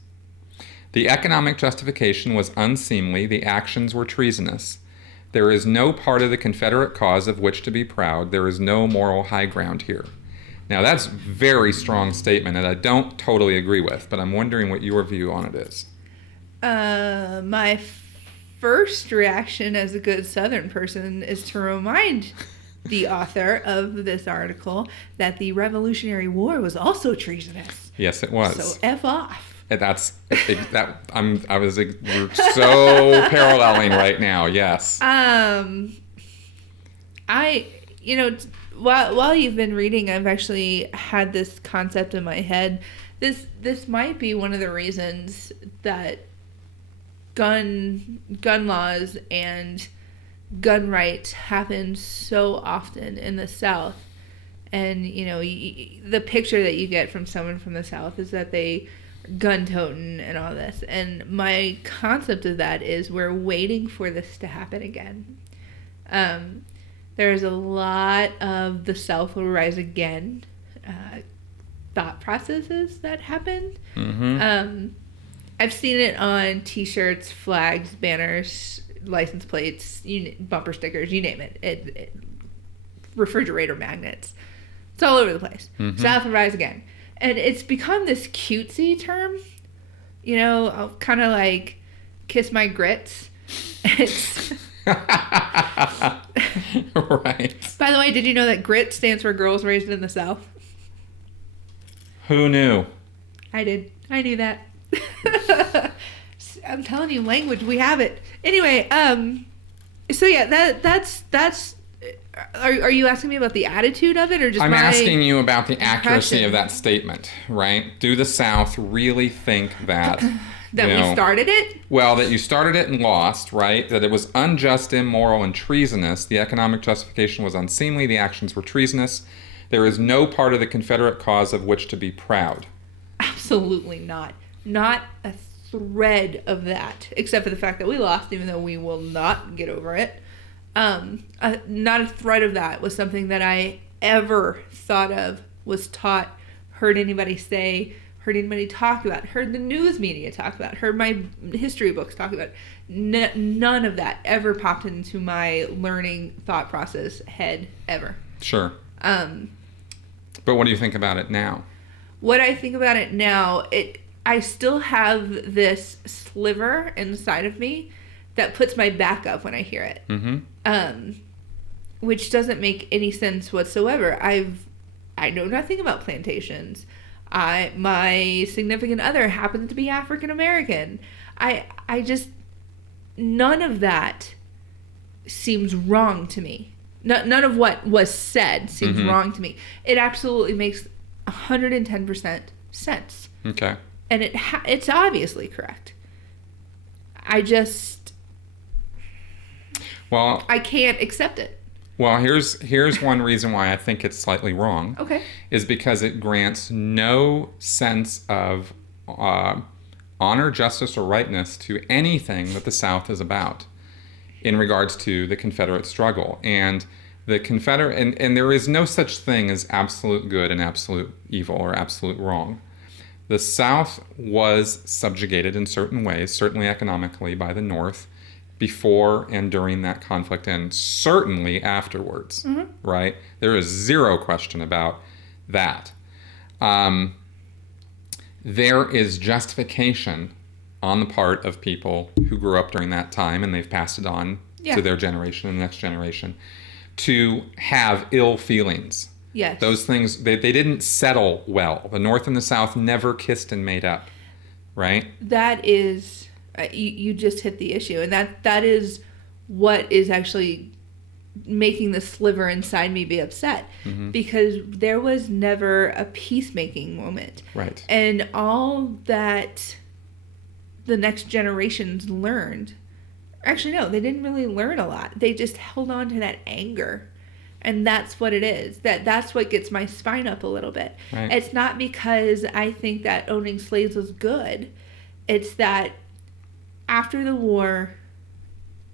The economic justification was unseemly, the actions were treasonous. There is no part of the Confederate cause of which to be proud. There is no moral high ground here. Now, that's a very strong statement, and I don't totally agree with, but I'm wondering what your view on it is. My first reaction as a good Southern person is to remind the author of this article that the Revolutionary War was also treasonous. Yes, it was. So F off. We're so paralleling right now. Yes. while you've been reading, I've actually had this concept in my head. This might be one of the reasons that gun laws and gun rights happen so often in the South. And, you know, the picture that you get from someone from the South is that they gun-toting and all this. And my concept of that is we're waiting for this to happen again. There's a lot of the South will rise again thought processes that happen. Mm-hmm. I've seen it on T-shirts, flags, banners, license plates, bumper stickers, you name it. Refrigerator magnets. It's all over the place. Mm-hmm. South will rise again. And it's become this cutesy term. You know, kind of like kiss my grits. It's... Right. By the way, did you know that GRIT stands for Girls Raised in the South? Who knew? I did. I knew that. I'm telling you, language, we have it. Anyway, so yeah, that's. Are you asking me about the attitude of it, or just? I'm asking you about the impression? accuracy of that statement, right? Do the South really think that? That we started it? Well, that you started it and lost, right? That it was unjust, immoral, and treasonous. The economic justification was unseemly. The actions were treasonous. There is no part of the Confederate cause of which to be proud. Absolutely not. Not a thread of that, except for the fact that we lost, even though we will not get over it. Not a thread of that was something that I ever thought of, was taught, heard anybody say, heard anybody talk about, heard the news media talk about, heard my history books talk about. None of that ever popped into my learning thought process head ever. Sure. But what do you think about it now? What I think about it now, I still have this sliver inside of me that puts my back up when I hear it. Mm-hmm. Which doesn't make any sense whatsoever. I know nothing about plantations. My significant other happens to be African American. I just, none of that seems wrong to me. None of what was said seems Mm-hmm. wrong to me. It absolutely makes 110% sense. Okay. And it's obviously correct. I can't accept it. Well, here's one reason why I think it's slightly wrong. Okay. Is because it grants no sense of honor, justice, or rightness to anything that the South is about in regards to the Confederate struggle. And the Confederate, and there is no such thing as absolute good and absolute evil or absolute wrong. The South was subjugated in certain ways, certainly economically, by the North before and during that conflict, and certainly afterwards, mm-hmm. right? There is zero question about that. There is justification on the part of people who grew up during that time, and they've passed it on to their generation and the next generation, to have ill feelings. Yes. Those things, they didn't settle well. The North and the South never kissed and made up, right? That is, you just hit the issue. And that is what is actually making the sliver inside me be upset. Mm-hmm. Because there was never a peacemaking moment. Right. And all that the next generations learned, actually no, they didn't really learn a lot. They just held on to that anger. And that's what it is. That's what gets my spine up a little bit. Right. It's not because I think that owning slaves was good. It's that after the war,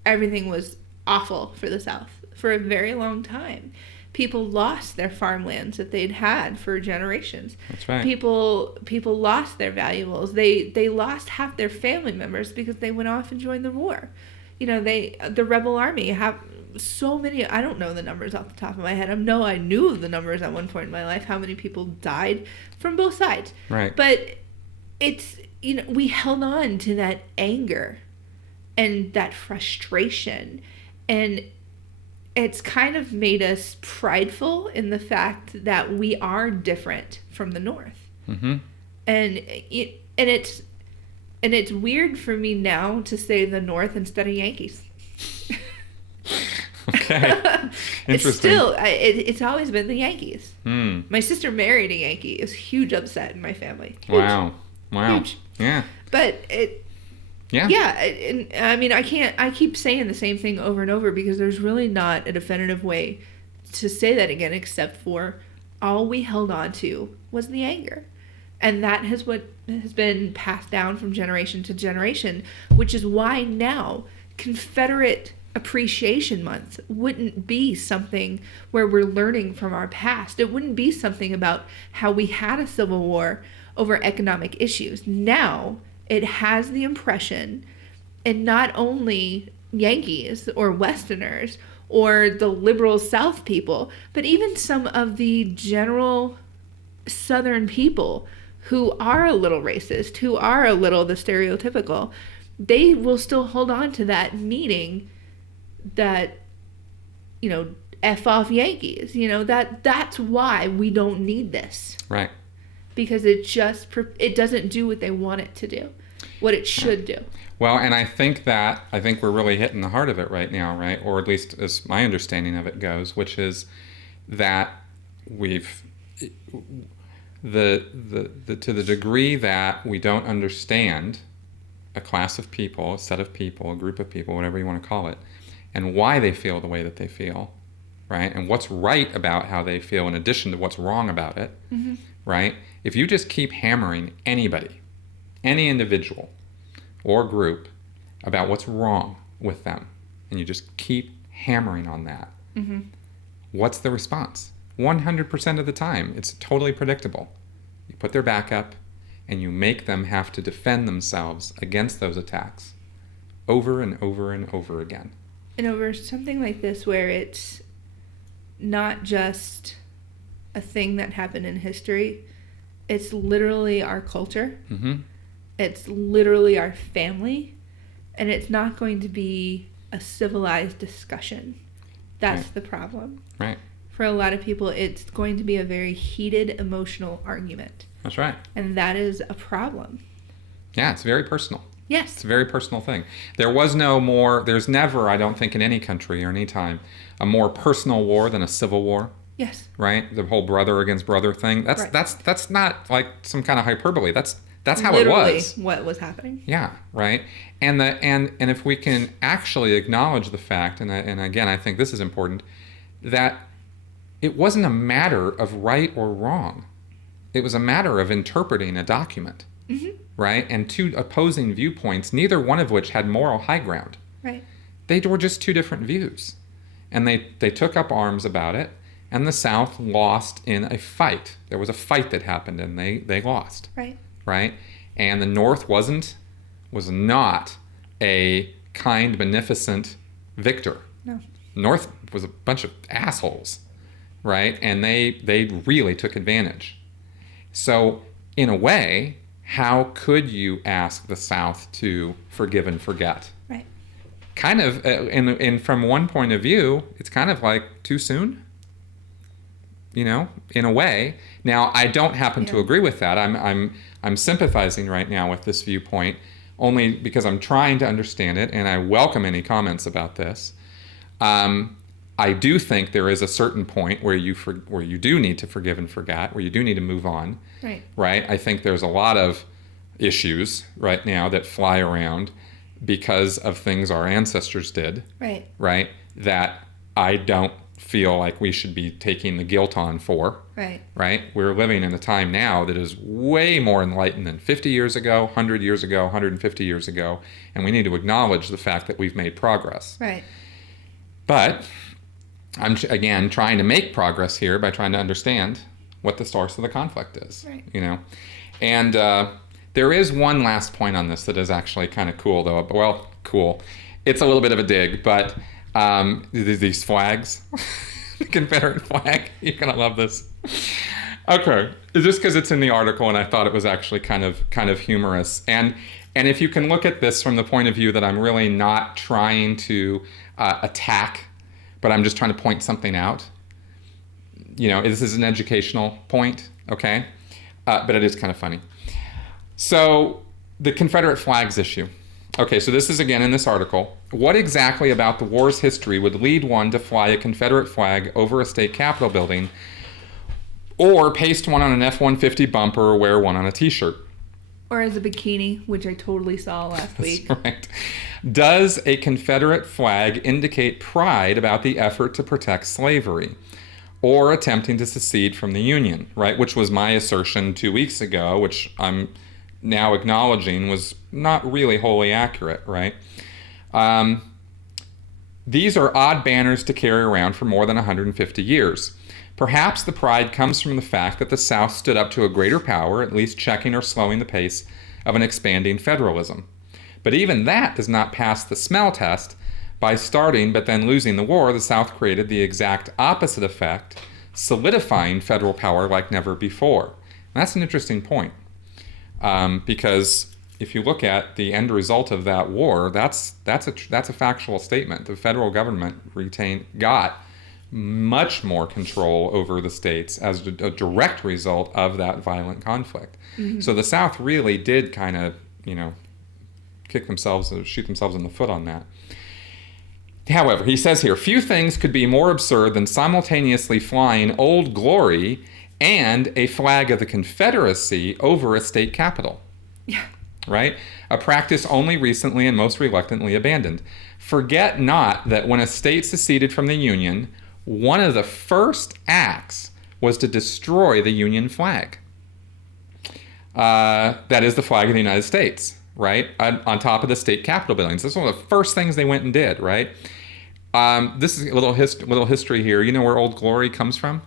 everything was awful for the South for a very long time. People lost their farmlands that they'd had for generations. That's right. People lost their valuables. They lost half their family members because they went off and joined the war. You know, the rebel army have so many, I don't know the numbers off the top of my head. I knew the numbers at one point in my life, how many people died from both sides. Right. But it's, you know, we held on to that anger and that frustration, and it's kind of made us prideful in the fact that we are different from the North. Mm-hmm. And it's weird for me now to say the North instead of Yankees. Okay. It's Interesting. still, it's always been the Yankees. Hmm. My sister married a Yankee. It's a huge upset in my family. Huge. Wow. Huge. Yeah. But Yeah. yeah, and I mean, I keep saying the same thing over and over because there's really not a definitive way to say that again, except for all we held on to was the anger. And that has what has been passed down from generation to generation, which is why now Confederate Appreciation Month wouldn't be something where we're learning from our past. It wouldn't be something about how we had a civil war over economic issues. Now it has the impression, and not only Yankees or Westerners or the liberal South people, but even some of the general Southern people who are a little racist, who are a little the stereotypical, they will still hold on to that meaning that, F off Yankees, that's why we don't need this. Right. Because it doesn't do what they want it to do, what it should do. Well, and I think we're really hitting the heart of it right now, right? Or at least as my understanding of it goes, which is that we've to the degree that we don't understand a class of people, a set of people, a group of people, whatever you want to call it, and why they feel the way that they feel, right? And what's right about how they feel in addition to what's wrong about it, Mm-hmm. right? If you just keep hammering anybody, any individual or group about what's wrong with them, and you just keep hammering on that, Mm-hmm. what's the response? 100% of the time, it's totally predictable. You put their back up, and you make them have to defend themselves against those attacks over and over and over again. And over something like this where it's not just a thing that happened in history, it's literally our culture. Mm-hmm. It's literally our family. And it's not going to be a civilized discussion. That's Right. the problem. Right. For a lot of people, it's going to be a very heated, emotional argument. That's right. And that is a problem. Yeah, it's very personal. It's Yes. a very personal thing. There's never, I don't think in any country or any time, a more personal war than a civil war, Yes. right? The whole brother against brother thing. Right. That's not like some kind of hyperbole. That's how Literally it was. what was happening. Yeah, right. And if we can actually acknowledge the fact, and again, I think this is important, that it wasn't a matter of right or wrong. It was a matter of interpreting a document, Mm-hmm. right? And two opposing viewpoints, neither one of which had moral high ground. Right. They were just two different views. And they took up arms about it, and the South lost in a fight. There was a fight that happened, and they lost. Right. Right? And the North was not a kind, beneficent victor. No. North was a bunch of assholes, right? And they really took advantage. So, in a way, how could you ask the South to forgive and forget? Right. Kind of, and from one point of view, it's kind of like too soon. In a way. Now, I don't happen to Yeah. agree with that. I'm sympathizing right now with this viewpoint only because I'm trying to understand it, and I welcome any comments about this. I do think there is a certain point where you do need to forgive and forget, where you do need to move on. Right. Right? I think there's a lot of issues right now that fly around because of things our ancestors did. Right. Right? That I don't feel like we should be taking the guilt on for. Right. Right? We're living in a time now that is way more enlightened than 50 years ago, 100 years ago, 150 years ago, and we need to acknowledge the fact that we've made progress. Right. But I'm, again, trying to make progress here by trying to understand what the source of the conflict is. Right. And there is one last point on this that is actually kind of cool, though. Well, cool. It's a little bit of a dig, but these flags, the Confederate flag, you're going to love this. Okay. Just because it's in the article, and I thought it was actually kind of humorous. And if you can look at this from the point of view that I'm really not trying to attack, but I'm just trying to point something out. This is an educational point, okay? But it is kind of funny. So the Confederate flags issue, Okay, so this is again in this article. What exactly about the war's history would lead one to fly a Confederate flag over a state capitol building, or paste one on an F-150 bumper, or wear one on a t-shirt? Or as a bikini, which I totally saw last week. That's right. Does a Confederate flag indicate pride about the effort to protect slavery, or attempting to secede from the Union, right? Which was my assertion 2 weeks ago, which I'm now acknowledging was not really wholly accurate, right? These are odd banners to carry around for more than 150 years. Perhaps the pride comes from the fact that the South stood up to a greater power, at least checking or slowing the pace of an expanding federalism. But even that does not pass the smell test. By starting but then losing the war, the South created the exact opposite effect, solidifying federal power like never before. And that's an interesting point, because if you look at the end result of that war, that's a factual statement. The federal government got much more control over the states as a direct result of that violent conflict. Mm-hmm. So the South really did kind of, shoot themselves in the foot on that. However, he says here, few things could be more absurd than simultaneously flying Old Glory and a flag of the Confederacy over a state capitol. Yeah. Right? A practice only recently and most reluctantly abandoned. Forget not that when a state seceded from the Union, one of the first acts was to destroy the Union flag. That is the flag of the United States, right? On top of the state capitol buildings. This was one of the first things they went and did, right? This is a little history here. You know where Old Glory comes from?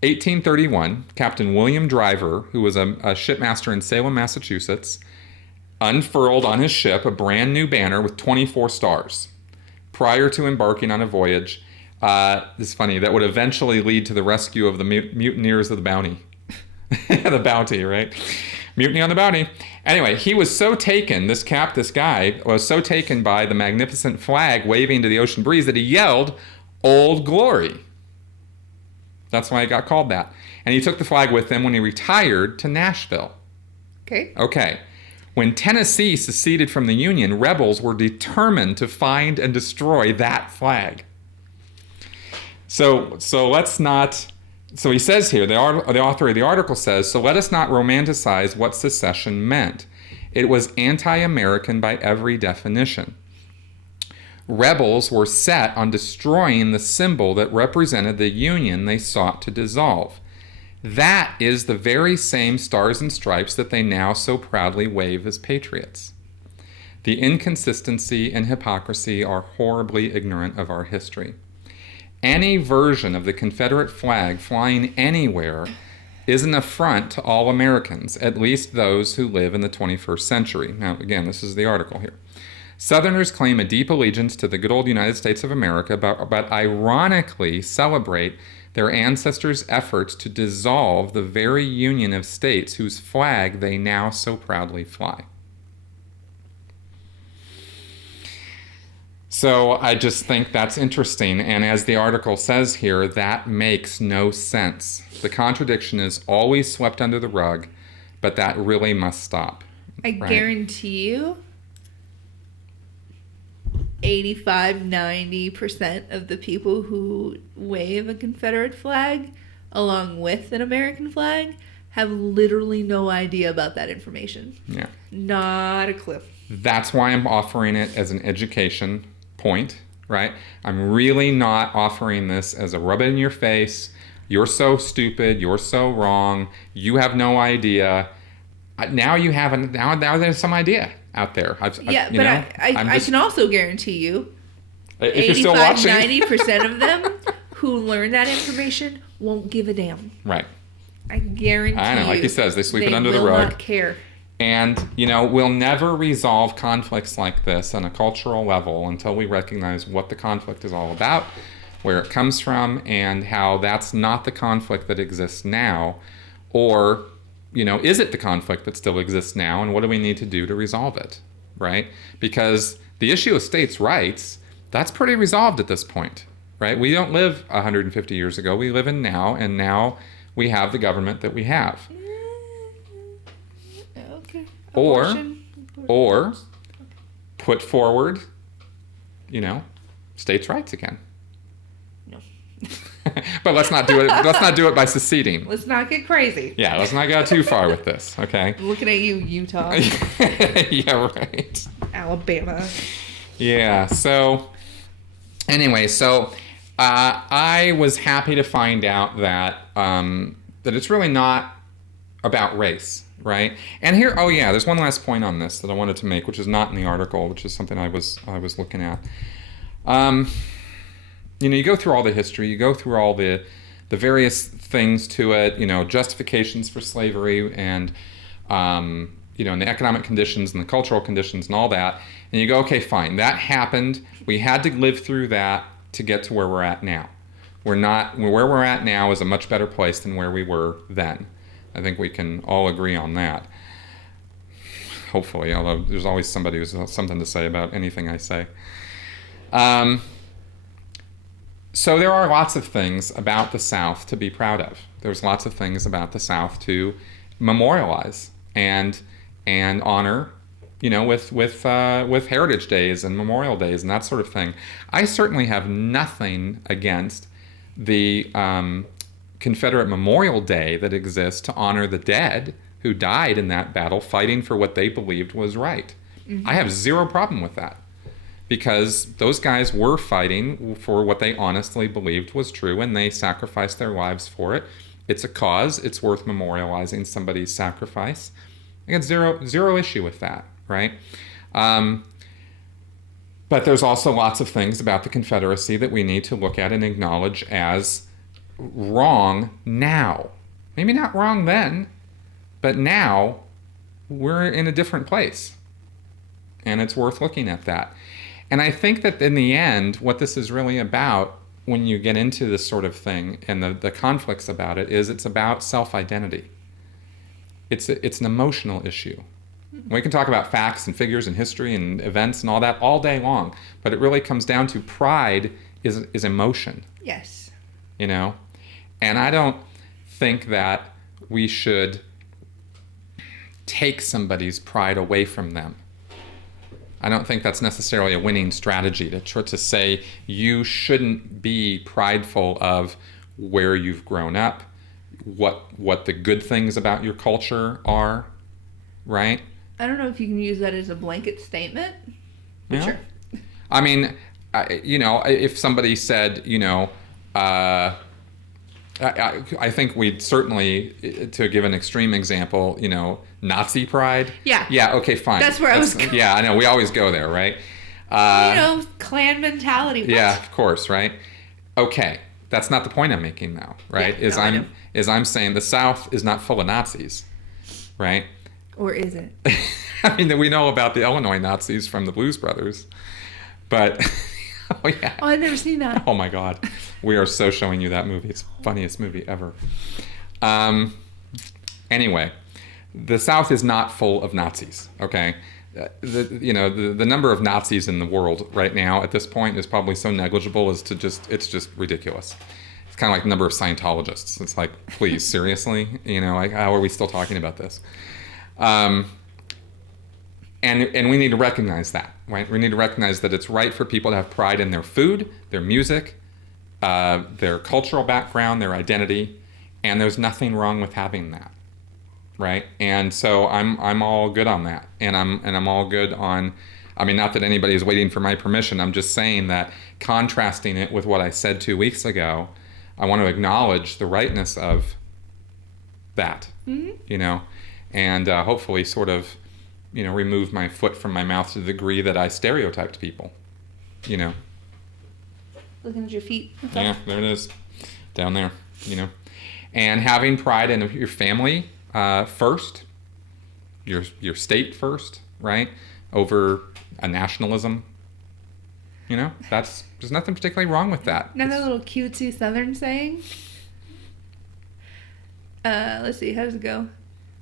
1831, Captain William Driver, who was a shipmaster in Salem, Massachusetts, unfurled on his ship a brand new banner with 24 stars prior to embarking on a voyage. This is funny, that would eventually lead to the rescue of the mutineers of the Bounty. The Bounty, right? Mutiny on the Bounty. Anyway, he was so taken, this guy was so taken by the magnificent flag waving to the ocean breeze that he yelled, "Old Glory." That's why it got called that. And he took the flag with him when he retired to Nashville. Okay. When Tennessee seceded from the Union, rebels were determined to find and destroy that flag. So let's not... So he says here, the author of the article says, so let us not romanticize what secession meant. It was anti-American by every definition. Rebels were set on destroying the symbol that represented the Union they sought to dissolve. That is the very same stars and stripes that they now so proudly wave as patriots. The inconsistency and hypocrisy are horribly ignorant of our history. Any version of the Confederate flag flying anywhere is an affront to all Americans, at least those who live in the 21st century. Now, again, this is the article here. Southerners claim a deep allegiance to the good old United States of America, but ironically celebrate their ancestors' efforts to dissolve the very union of states whose flag they now so proudly fly. So I just think that's interesting, and as the article says here, that makes no sense. The contradiction is always swept under the rug, but that really must stop. I guarantee you 85-90% of the people who wave a Confederate flag along with an American flag have literally no idea about that information. Yeah. Not a clue. That's why I'm offering it as an education point, right? I'm really not offering this as a rub it in your face. You're so stupid. You're so wrong. You have no idea. Now you have now there's some idea out there. I can also guarantee you, if you're still watching, 90% of them who learn that information won't give a damn. Right. I guarantee you. I know, like he says, they sweep it under the rug. They will not care. And, we'll never resolve conflicts like this on a cultural level until we recognize what the conflict is all about, where it comes from, and how that's not the conflict that exists now, or is it the conflict that still exists now, and what do we need to do to resolve it, right? Because the issue of states' rights, that's pretty resolved at this point, right? We don't live 150 years ago. We live in now, and now we have the government that we have. Okay. Or or put forward, states' rights again. No. But let's not do it. Let's not do it by seceding. Let's not get crazy. Yeah, let's not go too far with this. Okay. I'm looking at you, Utah. Yeah, right. Alabama. Yeah. So, anyway, I was happy to find out that that it's really not about race, right? And here, there's one last point on this that I wanted to make, which is not in the article, which is something I was looking at. You go through all the history, you go through all the various things to it, justifications for slavery and, and the economic conditions and the cultural conditions and all that. And you go, okay, fine, that happened. We had to live through that to get to where we're at now. Where we're at now is a much better place than where we were then. I think we can all agree on that. Hopefully, although there's always somebody who's something to say about anything I say. So there are lots of things about the South to be proud of. There's lots of things about the South to memorialize and honor, with Heritage Days and Memorial Days and that sort of thing. I certainly have nothing against the Confederate Memorial Day that exists to honor the dead who died in that battle fighting for what they believed was right. Mm-hmm. I have zero problem with that, because those guys were fighting for what they honestly believed was true, and they sacrificed their lives for it. It's a cause. It's worth memorializing somebody's sacrifice. I got zero issue with that, right? But there's also lots of things about the Confederacy that we need to look at and acknowledge as wrong now. Maybe not wrong then, but now we're in a different place. And it's worth looking at that. And I think that in the end, what this is really about, when you get into this sort of thing and the conflicts about it, is it's about self-identity. It's an emotional issue. We can talk about facts and figures and history and events and all that all day long, but it really comes down to pride is emotion. Yes. And I don't think that we should take somebody's pride away from them. I don't think that's necessarily a winning strategy to say you shouldn't be prideful of where you've grown up, what the good things about your culture are, right? I don't know if you can use that as a blanket statement. Yeah. Sure. I mean, if somebody said, I think we'd certainly, to give an extreme example, Nazi pride. Yeah. Yeah, okay, fine. That's where I was going. Yeah, I know. We always go there, right? Clan mentality. What? Yeah, of course, right? Okay. That's not the point I'm making, though, right? Yeah, I'm saying the South is not full of Nazis, right? Or is it? I mean, we know about the Illinois Nazis from the Blues Brothers, but... Oh, yeah. Oh, I've never seen that. Oh, my God. We are so showing you that movie. It's the funniest movie ever. Anyway, the South is not full of Nazis, okay? The number of Nazis in the world right now at this point is probably so negligible as to it's just ridiculous. It's kind of like the number of Scientologists. It's like, please, seriously? How are we still talking about this? And we need to recognize that, right? We need to recognize that it's right for people to have pride in their food, their music, their cultural background, their identity, and there's nothing wrong with having that, right? And so I'm all good on that, and I'm all good on. I mean, not that anybody is waiting for my permission. I'm just saying that, contrasting it with what I said 2 weeks ago, I want to acknowledge the rightness of that, and hopefully sort of, remove my foot from my mouth to the degree that I stereotyped people, Looking at your feet. Yeah, there it is, down there, And having pride in your family first, your state first, right, over a nationalism. There's nothing particularly wrong with that. Another little cutesy Southern saying. Let's see, how does it go?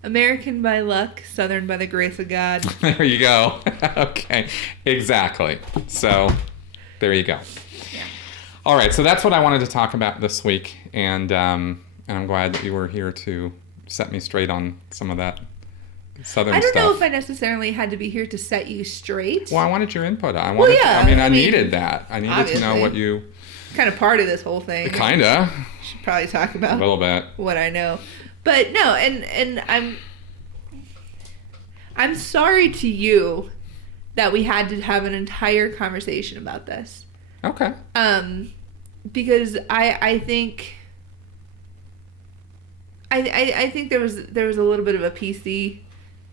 American by luck, Southern by the grace of God. There you go. Okay, exactly. So, there you go. Yeah. All right, so that's what I wanted to talk about this week, and I'm glad that you were here to set me straight on some of that Southern I don't stuff. know if I necessarily had to be here to set you straight. Well, I wanted your input. I needed that. I needed to know what you... Kind of part of this whole thing. Kinda. Should probably talk about a little bit what I know. But no, and I'm sorry to you that we had to have an entire conversation about this. Okay. Because I think there was a little bit of a PC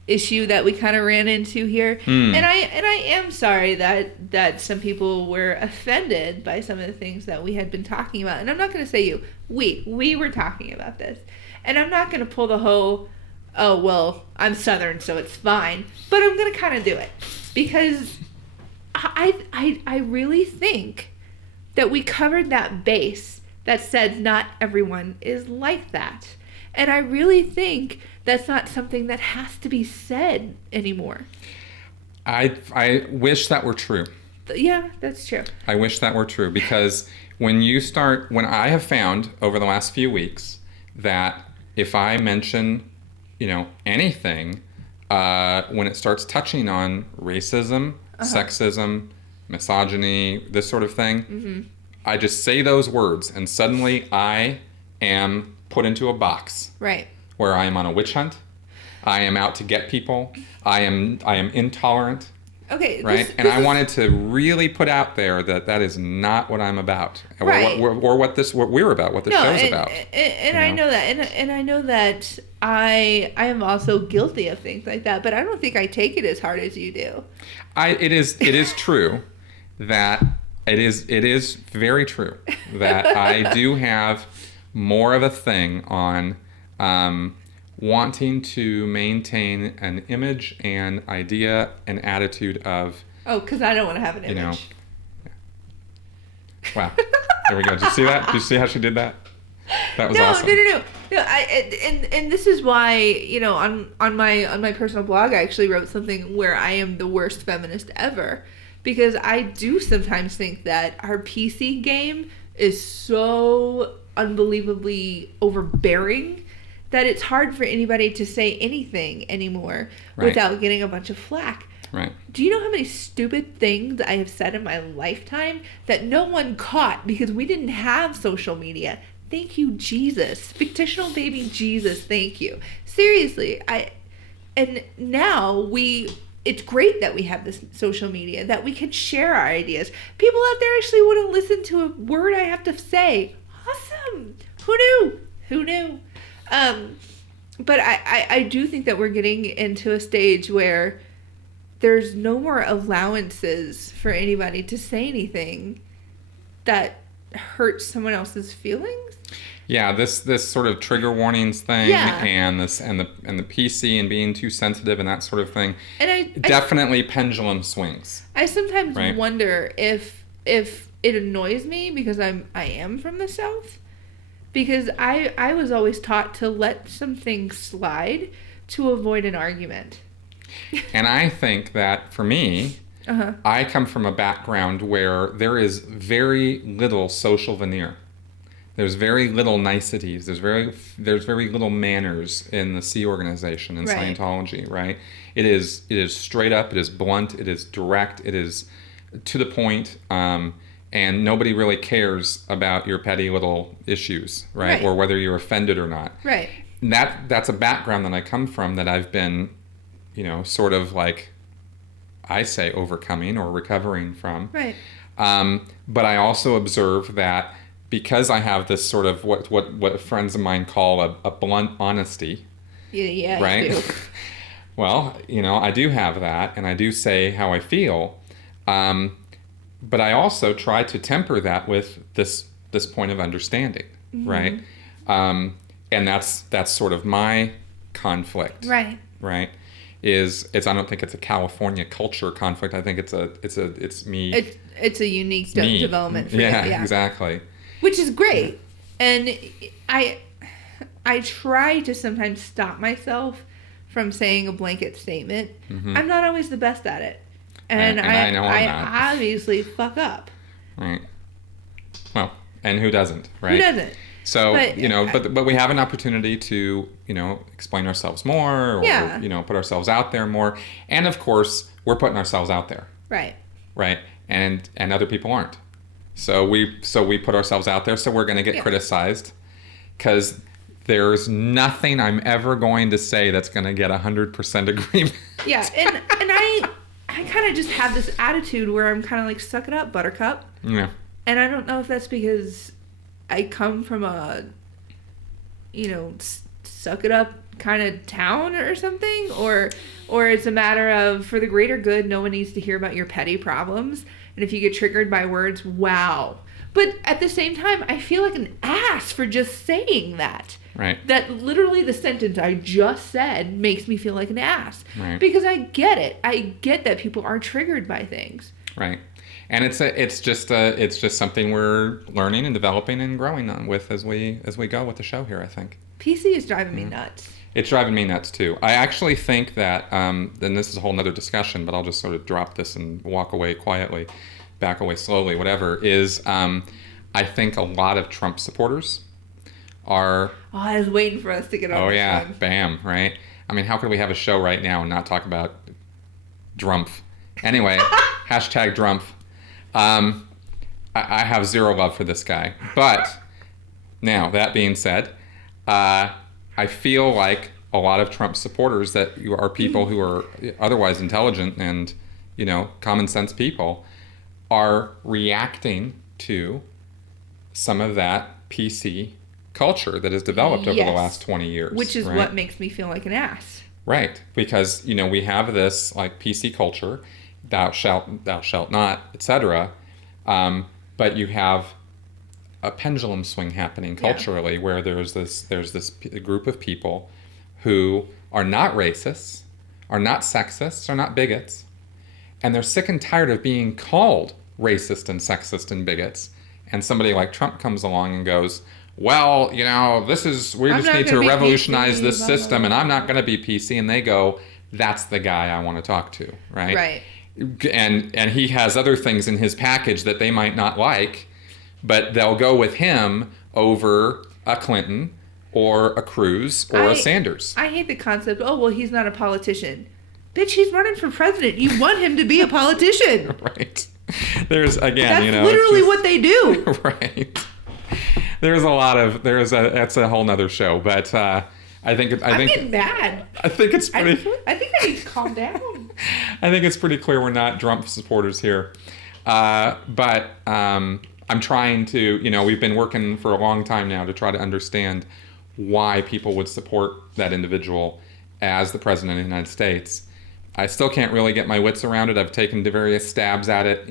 issue that we kind of ran into here, and I am sorry that some people were offended by some of the things that we had been talking about. And I'm not going to say you. We were talking about this, and I'm not going to pull the whole, oh well, I'm Southern so it's fine, but I'm going to kind of do it because I really think that we covered that base that said not everyone is like that. And I really think that's not something that has to be said anymore. I wish that were true. Yeah, that's true. I wish that were true because when I have found over the last few weeks that if I mention, anything, when it starts touching on racism, sexism, misogyny, this sort of thing, I just say those words and suddenly I am put into a box. Right. Where I am on a witch hunt. I am out to get people. I am intolerant. Okay. Right? I wanted to really put out there that is not what I'm about. Right. Or what we're about, what the show's about. And I know that. And I know that I am also guilty of things like that, but I don't think I take it as hard as you do. It is true that it is very true that I do have more of a thing on wanting to maintain an image and idea and attitude of... Oh, because I don't want to have an image. Wow. There we go. Did you see that? Did you see how she did that? That was awesome. No. And this is why, on my personal blog, I actually wrote something where I am the worst feminist ever. Because I do sometimes think that our PC game is so unbelievably overbearing that it's hard for anybody to say anything anymore without getting a bunch of flack. Right. Do you know how many stupid things I have said in my lifetime that no one caught because we didn't have social media? Thank you, Jesus. Fictional baby Jesus, thank you. Seriously, and now it's great that we have this social media, that we can share our ideas. People out there actually want to listen to a word I have to say. Awesome. Who knew? But I do think that we're getting into a stage where there's no more allowances for anybody to say anything that hurts someone else's feelings. Yeah, this sort of trigger warnings thing, and the PC and being too sensitive and that sort of thing. And definitely pendulum swings. I sometimes wonder if it annoys me because I am from the South, because I was always taught to let some things slide to avoid an argument. And I think that for me, I come from a background where there is very little social veneer. There's very little niceties. There's very little manners in the C organization in Scientology, right? It is straight up. It is blunt. It is direct. It is to the point. And nobody really cares about your petty little issues, right? Or whether you're offended or not. Right. That's a background that I come from that I've been, sort of like, I say, overcoming or recovering from. Right. But I also observe that because I have this sort of what friends of mine call a blunt honesty. Yeah, right? You do. Well, I do have that, and I do say how I feel. But I also try to temper that with this point of understanding, right? And that's sort of my conflict. Right. Right. I don't think it's a California culture conflict. I think it's me. It's a unique development for you. Yeah, exactly. Which is great. And I try to sometimes stop myself from saying a blanket statement. I'm not always the best at it. And I know I'm not. I obviously fuck up. Right. Well, and who doesn't, right? Who doesn't? So, But, but we have an opportunity to, explain ourselves more or, put ourselves out there more. And of course, we're putting ourselves out there. Right. Right. And other people aren't. So we put ourselves out there. So we're going to get criticized because there's nothing I'm ever going to say that's going to get 100% agreement. Yeah. And I kind of just have this attitude where I'm kind of like, suck it up, buttercup. Yeah. And I don't know if that's because I come from a, suck it up kind of town or something, or it's a matter of, for the greater good, no one needs to hear about your petty problems. And if you get triggered by words, wow. But at the same time, I feel like an ass for just saying that. Right. That literally the sentence I just said makes me feel like an ass. Right. Because I get it. I get that people are triggered by things. Right. And it's just something we're learning and developing and growing on with as we go with the show here, I think. PC is driving me nuts. It's driving me nuts too. I actually think that, and this is a whole nother discussion, but I'll just sort of drop this and walk away quietly, back away slowly, whatever, is I think a lot of Trump supporters are... Oh, I was waiting for us to get on this one. Bam, right? I mean, how could we have a show right now and not talk about Drumpf? Anyway, hashtag Drumpf. I have zero love for this guy. But, now, that being said, I feel like a lot of Trump supporters that are people who are otherwise intelligent and, common sense people are reacting to some of that PC culture that has developed over the last 20 years. Which is right? what makes me feel like an ass. Right. Because, we have this like PC culture, thou shalt not, etc. But you have a pendulum swing happening culturally where there's this group of people who are not racists, are not sexists, are not bigots, and they're sick and tired of being called racist and sexist and bigots. And somebody like Trump comes along and goes, well, we just need to revolutionize this system, and I'm not going to be PC. And they go, that's the guy I want to talk to, right? Right. And he has other things in his package that they might not like, but they'll go with him over a Clinton or a Cruz or a Sanders. I hate the concept, he's not a politician. Bitch, he's running for president. You want him to be a politician. Right. There's, again, That's literally what they do. Right. That's a whole nother show, but I'm getting mad. I think it's pretty... I think I need to calm down. I think it's pretty clear we're not Trump supporters here. But I'm trying to, we've been working for a long time now to try to understand why people would support that individual as the president of the United States. I still can't really get my wits around it. I've taken various stabs at it,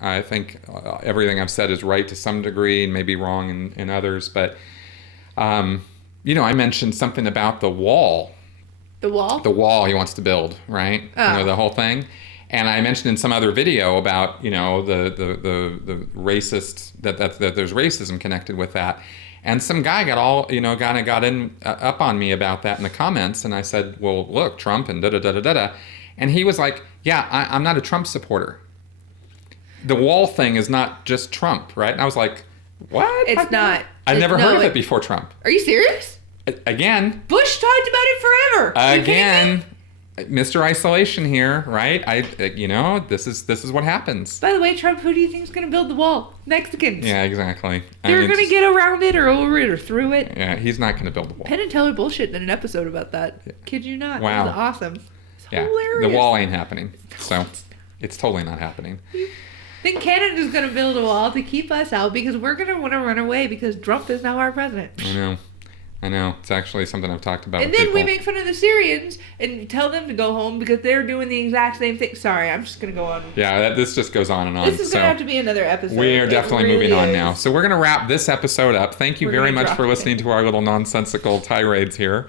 I think everything I've said is right to some degree and maybe wrong in others. But, I mentioned something about the wall. The wall? The wall he wants to build, right? Oh. The whole thing. And I mentioned in some other video about, the racist, that there's racism connected with that. And some guy got up on me about that in the comments. And I said, well, look, Trump and da-da-da-da-da. And he was like, yeah, I'm not a Trump supporter. The wall thing is not just Trump, right? And I was like, what? It's not. I'd never heard of it before Trump. Are you serious? Again. Bush talked about it forever. Again. Mr. Isolation here, right? This is what happens. By the way, Trump, who do you think is going to build the wall? Mexicans. Yeah, exactly. They're going to get around it or over it or through it. Yeah, he's not going to build the wall. Penn and Teller bullshit in an episode about that. Yeah. Kid you not. Wow. That was awesome. It's The hilarious. wall ain't happening. So it's totally not happening. Then Canada's going to build a wall to keep us out because we're going to want to run away because Trump is now our president. I know. It's actually something I've talked about. And then we make fun of the Syrians and tell them to go home because they're doing the exact same thing. Sorry, I'm just going to go on. Yeah, this just goes on and on. This is going to have to be another episode. We are definitely moving on now. So we're going to wrap this episode up. Thank you very much for listening to our little nonsensical tirades here.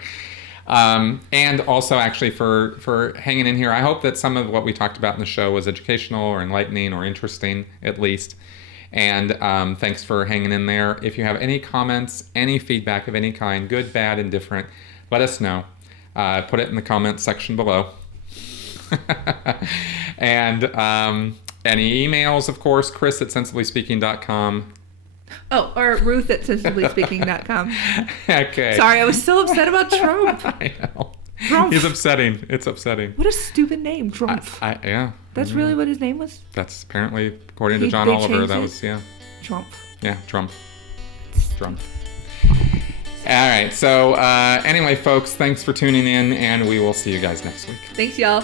And also actually for hanging in here. I hope that some of what we talked about in the show was educational or enlightening or interesting, at least. And thanks for hanging in there. If you have any comments, any feedback of any kind, good, bad, indifferent, let us know. Put it in the comments section below. And any emails, of course, Chris at sensiblyspeaking.com. Oh, or Ruth at sensiblyspeaking.com. Okay. Sorry, I was so upset about Trump. I know. Trump. He's upsetting. It's upsetting. What a stupid name, Trump. Yeah. That's really what his name was? That's apparently, according to John they Oliver, changed that it? was, yeah. Trump. Yeah, Trump. Trump. All right. So, anyway, folks, thanks for tuning in, and we will see you guys next week. Thanks, y'all.